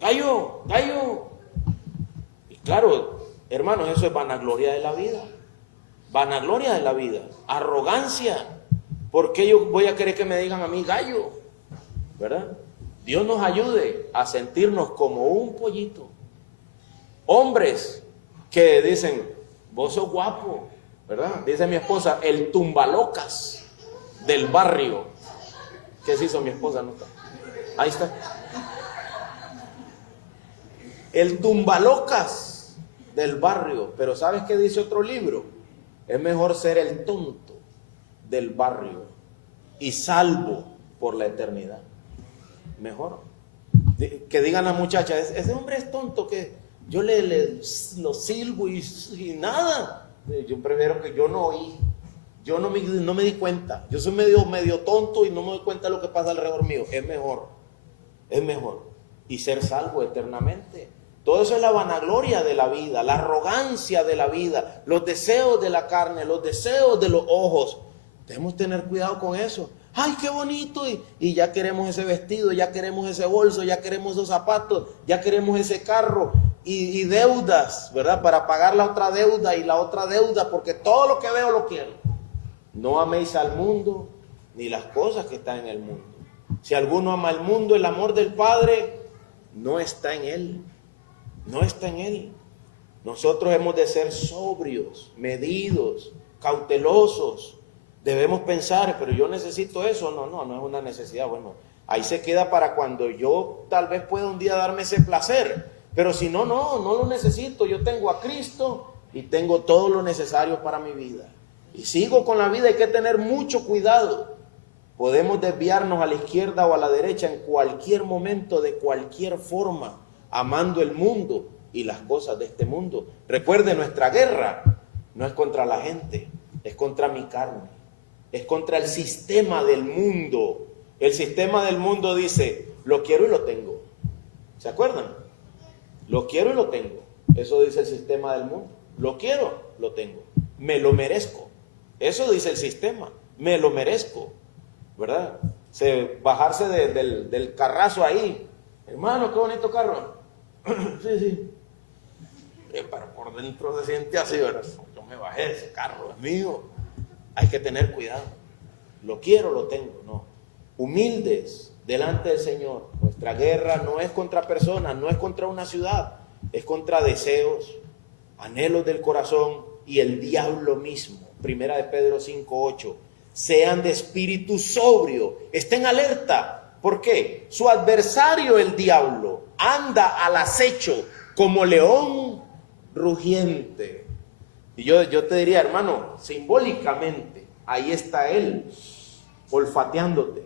gallo, gallo. Y claro, hermanos, eso es vanagloria de la vida. Vanagloria de la vida, arrogancia. ¿Por qué yo voy a querer que me digan a mí gallo? ¿Verdad? Dios nos ayude a sentirnos como un pollito. Hombres que dicen, vos sos guapo, ¿verdad? Dice mi esposa, el tumbalocas del barrio. ¿Qué se hizo mi esposa? ¿No está? Ahí está. El tumbalocas del barrio. Pero ¿sabes qué dice otro libro? Es mejor ser el tonto del barrio y salvo por la eternidad. Mejor. Que digan las muchachas, ese hombre es tonto, que yo lo silbo y nada. Yo prefiero que yo no oí. Yo no me di cuenta. Yo soy medio tonto y no me doy cuenta de lo que pasa alrededor mío. Es mejor. Es mejor. Y ser salvo eternamente. Todo eso es la vanagloria de la vida, la arrogancia de la vida, los deseos de la carne, los deseos de los ojos. Debemos tener cuidado con eso. ¡Ay, qué bonito! Y ya queremos ese vestido, ya queremos ese bolso, ya queremos esos zapatos, ya queremos ese carro. Y deudas, ¿verdad? Para pagar la otra deuda y la otra deuda, porque todo lo que veo lo quiero. No améis al mundo ni las cosas que están en el mundo. Si alguno ama al mundo, el amor del Padre no está en él. No está en él. Nosotros hemos de ser sobrios, medidos, cautelosos. Debemos pensar, pero yo necesito eso. No es una necesidad. Bueno, ahí se queda para cuando yo tal vez pueda un día darme ese placer. Pero si no lo necesito. Yo tengo a Cristo y tengo todo lo necesario para mi vida. Y sigo con la vida. Hay que tener mucho cuidado. Podemos desviarnos a la izquierda o a la derecha en cualquier momento, de cualquier forma, amando el mundo y las cosas de este mundo. Recuerde, nuestra guerra no es contra la gente, es contra mi carne, es contra el sistema del mundo. El sistema del mundo dice, lo quiero y lo tengo. ¿Se acuerdan? Lo quiero y lo tengo. Eso dice el sistema del mundo. Lo quiero, lo tengo. Me lo merezco. Eso dice el sistema. Me lo merezco. ¿Verdad? Bajarse del carrazo ahí. Hermano, qué bonito carro. Sí. Pero por dentro se siente así, ¿verdad? Yo me bajé de ese carro, es mío. Hay que tener cuidado. Lo quiero, lo tengo. No. Humildes delante del Señor. Nuestra guerra no es contra personas, no es contra una ciudad. Es contra deseos, anhelos del corazón y el diablo mismo. Primera de Pedro 5:8. Sean de espíritu sobrio, estén alerta. ¿Por qué? Su adversario, el diablo, anda al acecho como león rugiente. Y yo te diría, hermano, simbólicamente, ahí está él, olfateándote.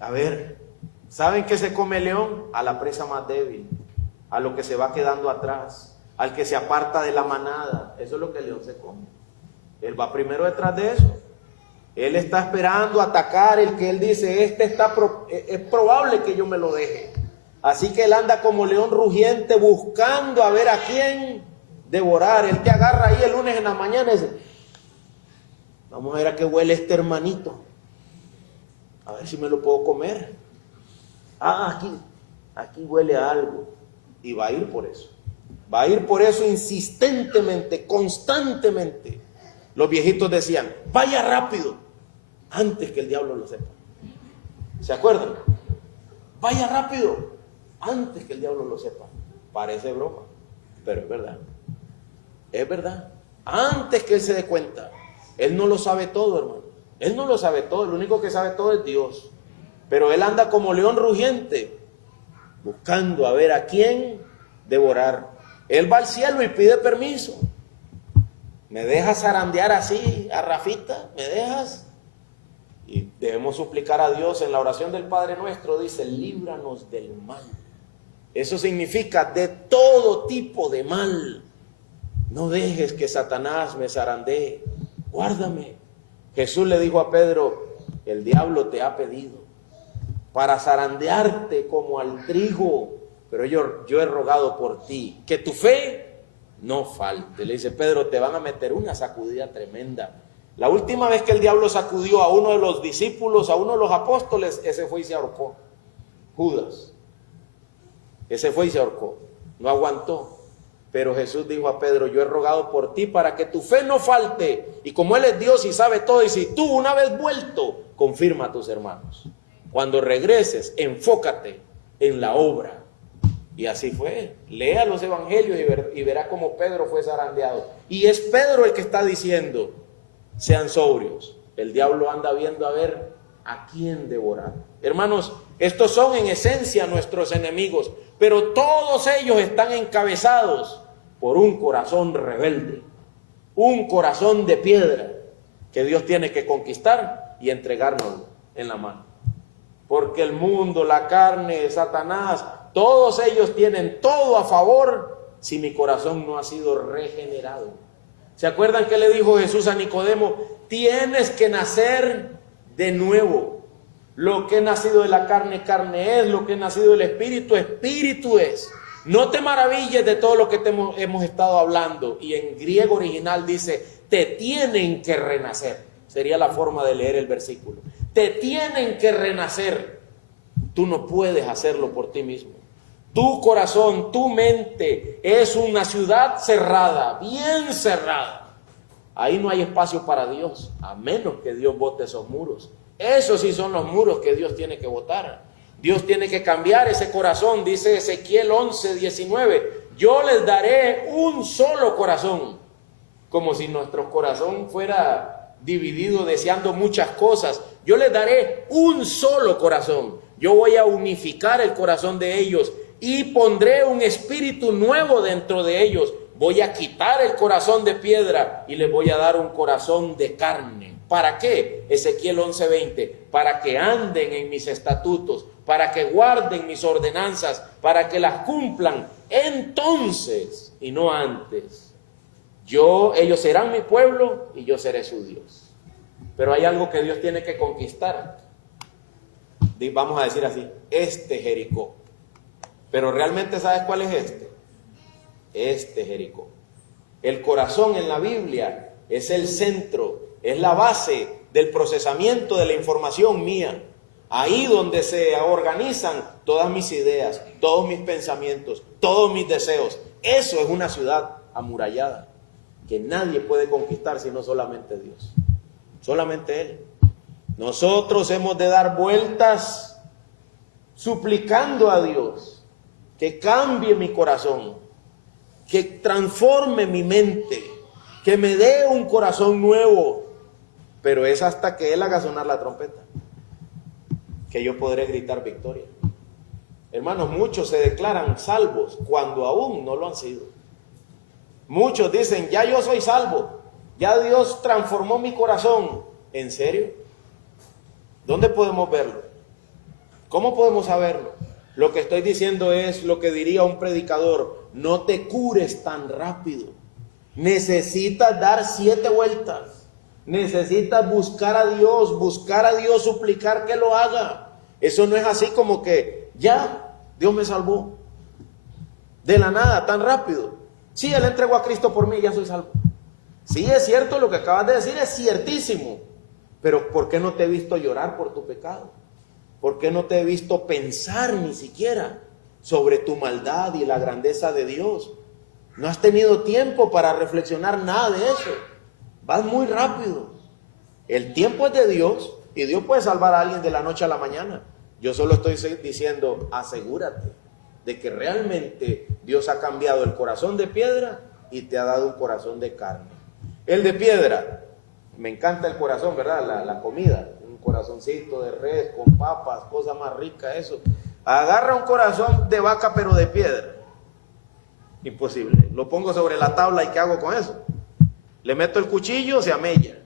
A ver, ¿saben qué se come el león? A la presa más débil, a lo que se va quedando atrás, al que se aparta de la manada. Eso es lo que el león se come. Él va primero detrás de eso. Él está esperando atacar el que él dice, es probable que yo me lo deje. Así que él anda como león rugiente buscando a ver a quién devorar. Él te agarra ahí el lunes en la mañana y dice, vamos a ver a qué huele este hermanito. A ver si me lo puedo comer. Aquí huele a algo. Y va a ir por eso. Va a ir por eso insistentemente, constantemente. Los viejitos decían, vaya rápido, antes que el diablo lo sepa. ¿Se acuerdan? Vaya rápido, antes que el diablo lo sepa. Parece broma, pero es verdad. Es verdad. Antes que él se dé cuenta. Él no lo sabe todo, hermano. Él no lo sabe todo. El único que sabe todo es Dios. Pero él anda como león rugiente, buscando a ver a quién devorar. Él va al cielo y pide permiso. ¿Me dejas zarandear así a Rafita? ¿Me dejas? Y debemos suplicar a Dios en la oración del Padre Nuestro. Dice, líbranos del mal. Eso significa de todo tipo de mal. No dejes que Satanás me zarandee. Guárdame. Jesús le dijo a Pedro, el diablo te ha pedido para zarandearte como al trigo, pero yo he rogado por ti, que tu fe no falte. Le dice, Pedro, te van a meter una sacudida tremenda. La última vez que el diablo sacudió a uno de los discípulos, a uno de los apóstoles, ese fue y se ahorcó. Judas. Ese fue y se ahorcó. No aguantó. Pero Jesús dijo a Pedro, yo he rogado por ti para que tu fe no falte. Y como Él es Dios y sabe todo, y si tú una vez vuelto, confirma a tus hermanos. Cuando regreses, enfócate en la obra. Y así fue. Lea los evangelios y verá cómo Pedro fue zarandeado. Y es Pedro el que está diciendo, sean sobrios. El diablo anda viendo a ver a quién devorar. Hermanos, estos son en esencia nuestros enemigos, pero todos ellos están encabezados por un corazón rebelde, un corazón de piedra que Dios tiene que conquistar y entregárnoslo en la mano. Porque el mundo, la carne, Satanás, todos ellos tienen todo a favor si mi corazón no ha sido regenerado. ¿Se acuerdan que le dijo Jesús a Nicodemo? Tienes que nacer de nuevo. Lo que he nacido de la carne, carne es. Lo que he nacido del espíritu, espíritu es. No te maravilles de todo lo que hemos estado hablando. Y en griego original dice, te tienen que renacer. Sería la forma de leer el versículo. Te tienen que renacer. Tú no puedes hacerlo por ti mismo. Tu corazón, tu mente es una ciudad cerrada, bien cerrada. Ahí no hay espacio para Dios, a menos que Dios bote esos muros. Esos sí son los muros que Dios tiene que botar. Dios tiene que cambiar ese corazón, dice Ezequiel 11:19. Yo les daré un solo corazón, como si nuestro corazón fuera dividido deseando muchas cosas. Yo les daré un solo corazón. Yo voy a unificar el corazón de ellos y pondré un espíritu nuevo dentro de ellos. Voy a quitar el corazón de piedra y les voy a dar un corazón de carne. ¿Para qué? Ezequiel 11:20. Para que anden en mis estatutos, para que guarden mis ordenanzas, para que las cumplan entonces y no antes. Ellos serán mi pueblo y yo seré su Dios. Pero hay algo que Dios tiene que conquistar. Vamos a decir así, Jericó. Pero realmente, ¿sabes cuál es este Jericó? El corazón en la Biblia es el centro, es la base del procesamiento de la información mía. Ahí donde se organizan todas mis ideas, todos mis pensamientos, todos mis deseos. Eso es una ciudad amurallada que nadie puede conquistar sino solamente Dios. Solamente Él. Nosotros hemos de dar vueltas suplicando a Dios que cambie mi corazón, que transforme mi mente, que me dé un corazón nuevo. Pero es hasta que Él haga sonar la trompeta que yo podré gritar victoria. Hermanos, muchos se declaran salvos cuando aún no lo han sido. Muchos dicen, ya yo soy salvo, ya Dios transformó mi corazón. ¿En serio? ¿Dónde podemos verlo? ¿Cómo podemos saberlo? Lo que estoy diciendo es lo que diría un predicador: no te cures tan rápido. Necesitas dar 7 vueltas. Necesitas buscar a Dios, suplicar que lo haga. Eso no es así como que ya Dios me salvó de la nada, tan rápido. Sí, Él entregó a Cristo por mí y ya soy salvo. Sí, es cierto, lo que acabas de decir es ciertísimo. Pero ¿por qué no te he visto llorar por tu pecado? ¿Por qué no te he visto pensar ni siquiera sobre tu maldad y la grandeza de Dios? No has tenido tiempo para reflexionar nada de eso. Vas muy rápido. El tiempo es de Dios y Dios puede salvar a alguien de la noche a la mañana. Yo solo estoy diciendo, asegúrate de que realmente Dios ha cambiado el corazón de piedra y te ha dado un corazón de carne. El de piedra, me encanta el corazón, ¿verdad? La comida, un corazoncito de res con papas, cosa más rica, eso. Agarra un corazón de vaca pero de piedra. Imposible. Lo pongo sobre la tabla y ¿qué hago con eso? Le meto el cuchillo, se amella.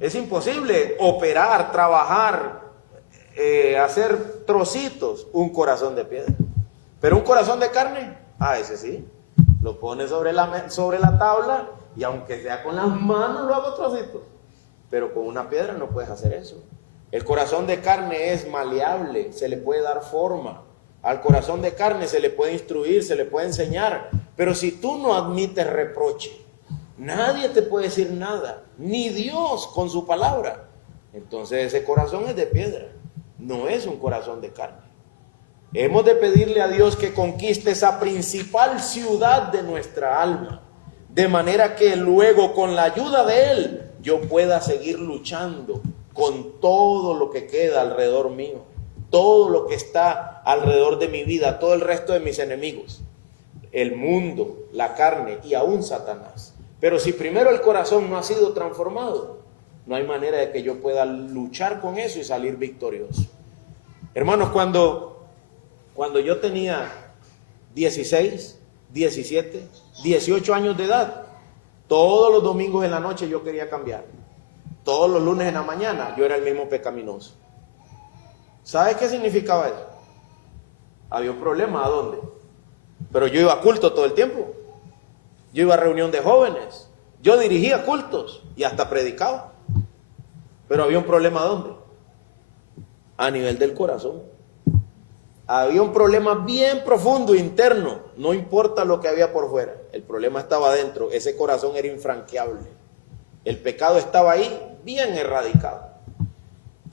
Es imposible operar, trabajar, hacer trocitos un corazón de piedra. Pero un corazón de carne, ese sí. Lo pone sobre la tabla y aunque sea con las manos lo hago trocitos. pero con una piedra no puedes hacer eso. El corazón de carne es maleable, se le puede dar forma. Al corazón de carne se le puede instruir, se le puede enseñar. Pero si tú no admites reproche, nadie te puede decir nada, ni Dios con su palabra. Entonces ese corazón es de piedra, no es un corazón de carne. Hemos de pedirle a Dios que conquiste esa principal ciudad de nuestra alma, de manera que luego con la ayuda de Él yo pueda seguir luchando con todo lo que queda alrededor mío, todo lo que está alrededor de mi vida, todo el resto de mis enemigos, el mundo, la carne y aún Satanás. Pero si primero el corazón no ha sido transformado, no hay manera de que yo pueda luchar con eso y salir victorioso. Hermanos, cuando yo tenía 16, 17, 18 años de edad, todos los domingos en la noche yo quería cambiar. Todos los lunes en la mañana yo era el mismo pecaminoso. ¿Sabes qué significaba eso? Había un problema. ¿A dónde? Pero yo iba a culto todo el tiempo. Yo iba a reunión de jóvenes. Yo dirigía cultos y hasta predicaba. Pero había un problema. ¿A dónde? A nivel del corazón. Había un problema bien profundo, interno. No importa lo que había por fuera. El problema estaba adentro. Ese corazón era infranqueable. El pecado estaba ahí, bien erradicado.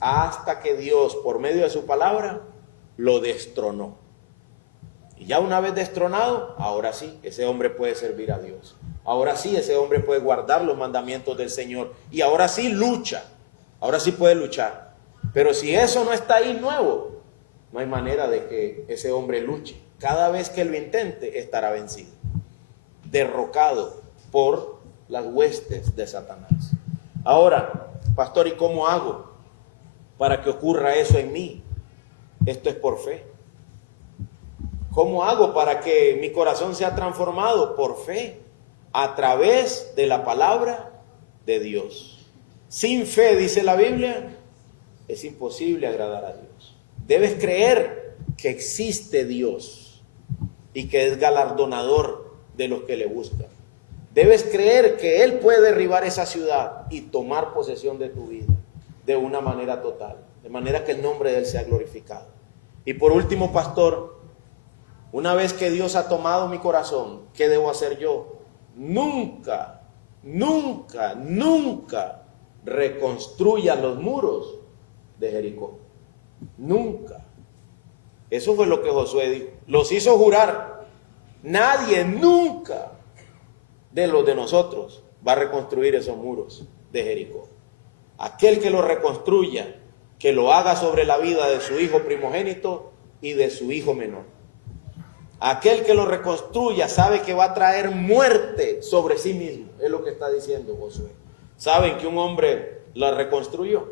Hasta que Dios, por medio de su palabra, lo destronó. Y ya una vez destronado, ahora sí, ese hombre puede servir a Dios. Ahora sí, ese hombre puede guardar los mandamientos del Señor. Y ahora sí lucha. Ahora sí puede luchar. Pero si eso no está ahí nuevo, no hay manera de que ese hombre luche. Cada vez que lo intente, estará vencido, derrocado por las huestes de Satanás. Ahora, pastor, ¿y cómo hago para que ocurra eso en mí? Esto es por fe. ¿Cómo hago para que mi corazón sea transformado? Por fe, a través de la palabra de Dios. Sin fe, dice la Biblia, es imposible agradar a Dios. Debes creer que existe Dios y que es galardonador de los que le buscan. Debes creer que Él puede derribar esa ciudad y tomar posesión de tu vida de una manera total, de manera que el nombre de Él sea glorificado. Y por último, pastor, una vez que Dios ha tomado mi corazón, ¿qué debo hacer yo? Nunca, nunca, nunca reconstruya los muros de Jericó. Nunca. Eso fue lo que Josué dijo. Los hizo jurar. Nadie nunca de los de nosotros va a reconstruir esos muros de Jericó. Aquel que lo reconstruya, que lo haga sobre la vida de su hijo primogénito y de su hijo menor. Aquel que lo reconstruya sabe que va a traer muerte sobre sí mismo. Es lo que está diciendo Josué. ¿Saben que un hombre la reconstruyó?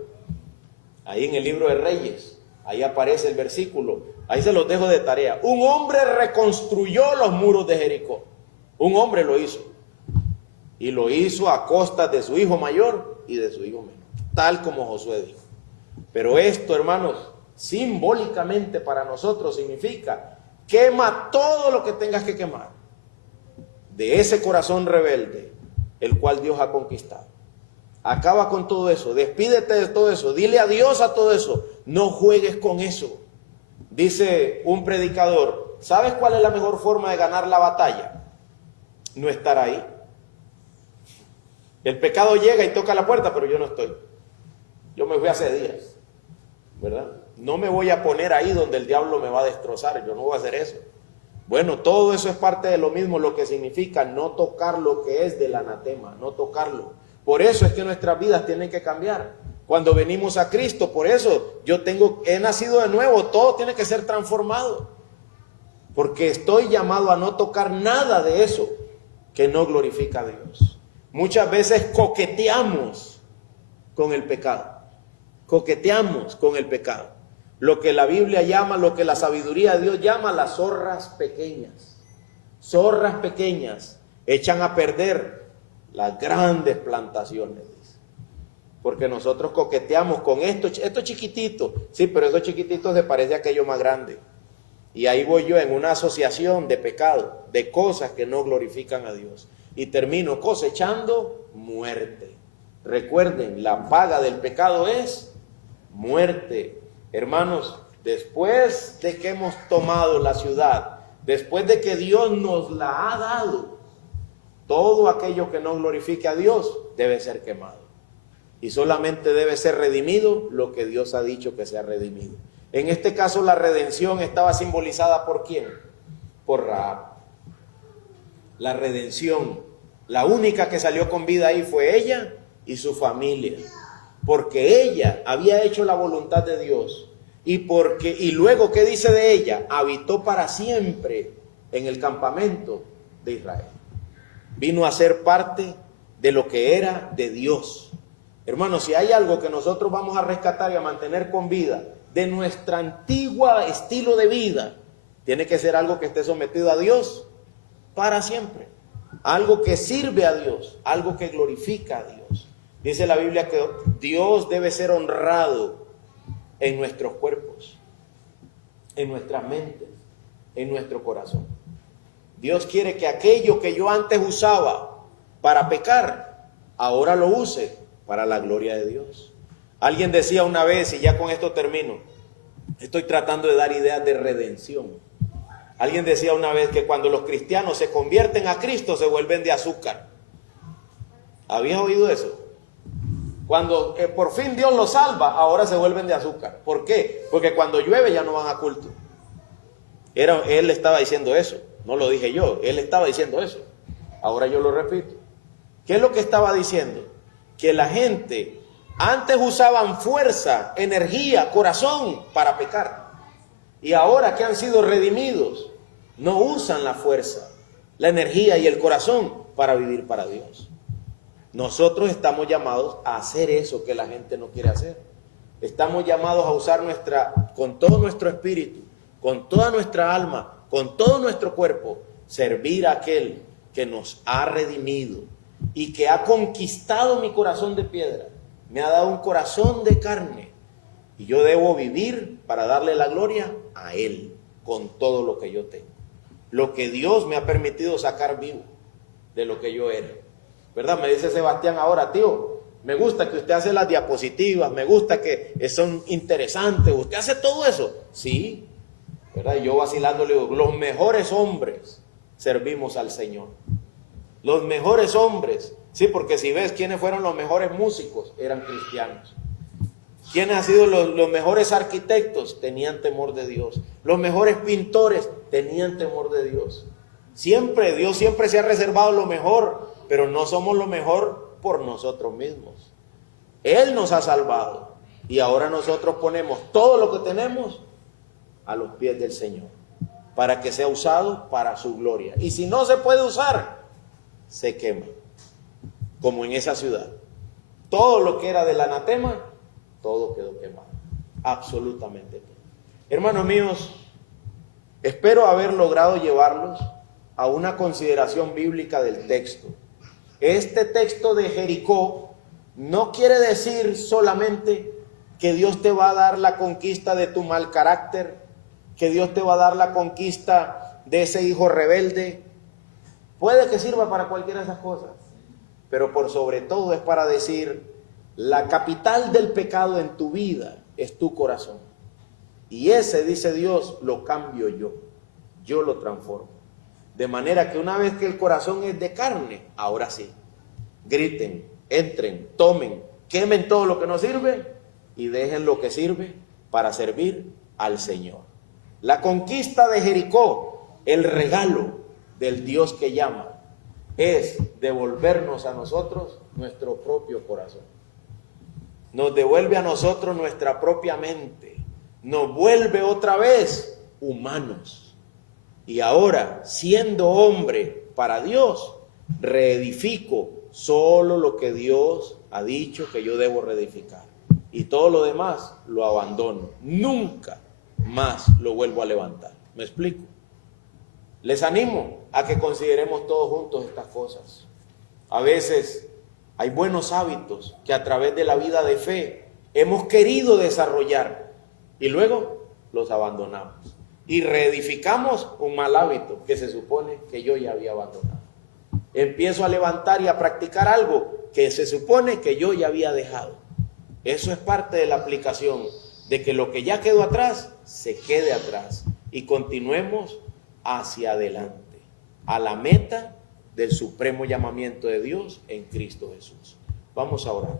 Ahí en el libro de Reyes, ahí aparece el versículo. Ahí se los dejo de tarea. Un hombre reconstruyó los muros de Jericó. Un hombre lo hizo. Y lo hizo a costa de su hijo mayor y de su hijo menor, tal como Josué dijo. Pero esto, hermanos, simbólicamente para nosotros significa: quema todo lo que tengas que quemar de ese corazón rebelde, el cual Dios ha conquistado. Acaba con todo eso, despídete de todo eso, dile adiós a todo eso, no juegues con eso. Dice un predicador: ¿sabes cuál es la mejor forma de ganar la batalla? No estar ahí. El pecado llega y toca la puerta, pero yo no estoy. Yo me fui hace días, ¿verdad? No me voy a poner ahí donde el diablo me va a destrozar, yo no voy a hacer eso. Bueno, todo eso es parte de lo mismo, lo que significa no tocar lo que es del anatema, no tocarlo. Por eso es que nuestras vidas tienen que cambiar. Cuando venimos a Cristo, por eso he nacido de nuevo, todo tiene que ser transformado. Porque estoy llamado a no tocar nada de eso que no glorifica a Dios. Muchas veces coqueteamos con el pecado. Coqueteamos con el pecado. Lo que la Biblia llama, lo que la sabiduría de Dios llama las zorras pequeñas. Zorras pequeñas echan a perder las grandes plantaciones. Porque nosotros coqueteamos con esto chiquitito. Sí, pero esos chiquititos se parece a aquello más grande. Y ahí voy yo en una asociación de pecado, de cosas que no glorifican a Dios. Y termino cosechando muerte. Recuerden, la paga del pecado es muerte. Hermanos, después de que hemos tomado la ciudad, después de que Dios nos la ha dado, todo aquello que no glorifique a Dios debe ser quemado. Y solamente debe ser redimido lo que Dios ha dicho que sea redimido. En este caso, la redención estaba simbolizada ¿por quién? Por Rahab. La redención, la única que salió con vida ahí fue ella y su familia, porque ella había hecho la voluntad de Dios y luego, ¿qué dice de ella? Habitó para siempre en el campamento de Israel. Vino a ser parte de lo que era de Dios. Hermanos, si hay algo que nosotros vamos a rescatar y a mantener con vida de nuestra antigua estilo de vida, tiene que ser algo que esté sometido a Dios para siempre. Algo que sirve a Dios, algo que glorifica a Dios. Dice la Biblia que Dios debe ser honrado en nuestros cuerpos, en nuestras mentes, en nuestro corazón. Dios quiere que aquello que yo antes usaba para pecar, ahora lo use para la gloria de Dios. Alguien decía una vez, y ya con esto termino, estoy tratando de dar ideas de redención. Alguien decía una vez que cuando los cristianos se convierten a Cristo se vuelven de azúcar. ¿Habías oído eso? Cuando por fin Dios los salva, ahora se vuelven de azúcar. ¿Por qué? Porque cuando llueve ya no van a culto. Él estaba diciendo eso, no lo dije yo, él estaba diciendo eso. Ahora yo lo repito. ¿Qué es lo que estaba diciendo? Que la gente antes usaban fuerza, energía, corazón para pecar. Y ahora que han sido redimidos, no usan la fuerza, la energía y el corazón para vivir para Dios. Nosotros estamos llamados a hacer eso que la gente no quiere hacer. Estamos llamados a usar con todo nuestro espíritu, con toda nuestra alma, con todo nuestro cuerpo, servir a aquel que nos ha redimido y que ha conquistado mi corazón de piedra. Me ha dado un corazón de carne y yo debo vivir para darle la gloria a Él con todo lo que yo tengo. Lo que Dios me ha permitido sacar vivo de lo que yo era. ¿Verdad? Me dice Sebastián ahora, tío, me gusta que usted hace las diapositivas, me gusta que son interesantes, usted hace todo eso. Sí, ¿verdad? Y yo vacilando le digo, los mejores hombres servimos al Señor. Los mejores hombres, sí, porque si ves quiénes fueron los mejores músicos, eran cristianos. ¿Quiénes han sido los mejores arquitectos? Tenían temor de Dios. Los mejores pintores tenían temor de Dios. Dios siempre se ha reservado lo mejor, pero no somos lo mejor por nosotros mismos. Él nos ha salvado y ahora nosotros ponemos todo lo que tenemos a los pies del Señor para que sea usado para su gloria. Y si no se puede usar, se quema, como en esa ciudad. Todo lo que era del anatema, todo quedó quemado, absolutamente todo. Hermanos míos, espero haber logrado llevarlos a una consideración bíblica del texto. Este texto de Jericó no quiere decir solamente que Dios te va a dar la conquista de tu mal carácter, que Dios te va a dar la conquista de ese hijo rebelde. Puede que sirva para cualquiera de esas cosas, pero por sobre todo es para decir, la capital del pecado en tu vida es tu corazón. Y ese, dice Dios, lo cambio yo lo transformo. De manera que una vez que el corazón es de carne, ahora sí, griten, entren, tomen, quemen todo lo que no sirve y dejen lo que sirve para servir al Señor. La conquista de Jericó, el regalo del Dios que llama, es devolvernos a nosotros nuestro propio corazón. Nos devuelve a nosotros nuestra propia mente. Nos vuelve otra vez humanos. Y ahora, siendo hombre para Dios, reedifico solo lo que Dios ha dicho que yo debo reedificar. Y todo lo demás lo abandono. Nunca más lo vuelvo a levantar. ¿Me explico? Les animo a que consideremos todos juntos estas cosas. A veces hay buenos hábitos que a través de la vida de fe hemos querido desarrollar y luego los abandonamos. Y reedificamos un mal hábito que se supone que yo ya había abandonado. Empiezo a levantar y a practicar algo que se supone que yo ya había dejado. Eso es parte de la aplicación, de que lo que ya quedó atrás, se quede atrás y continuemos hacia adelante, a la meta del supremo llamamiento de Dios en Cristo Jesús. Vamos a orar.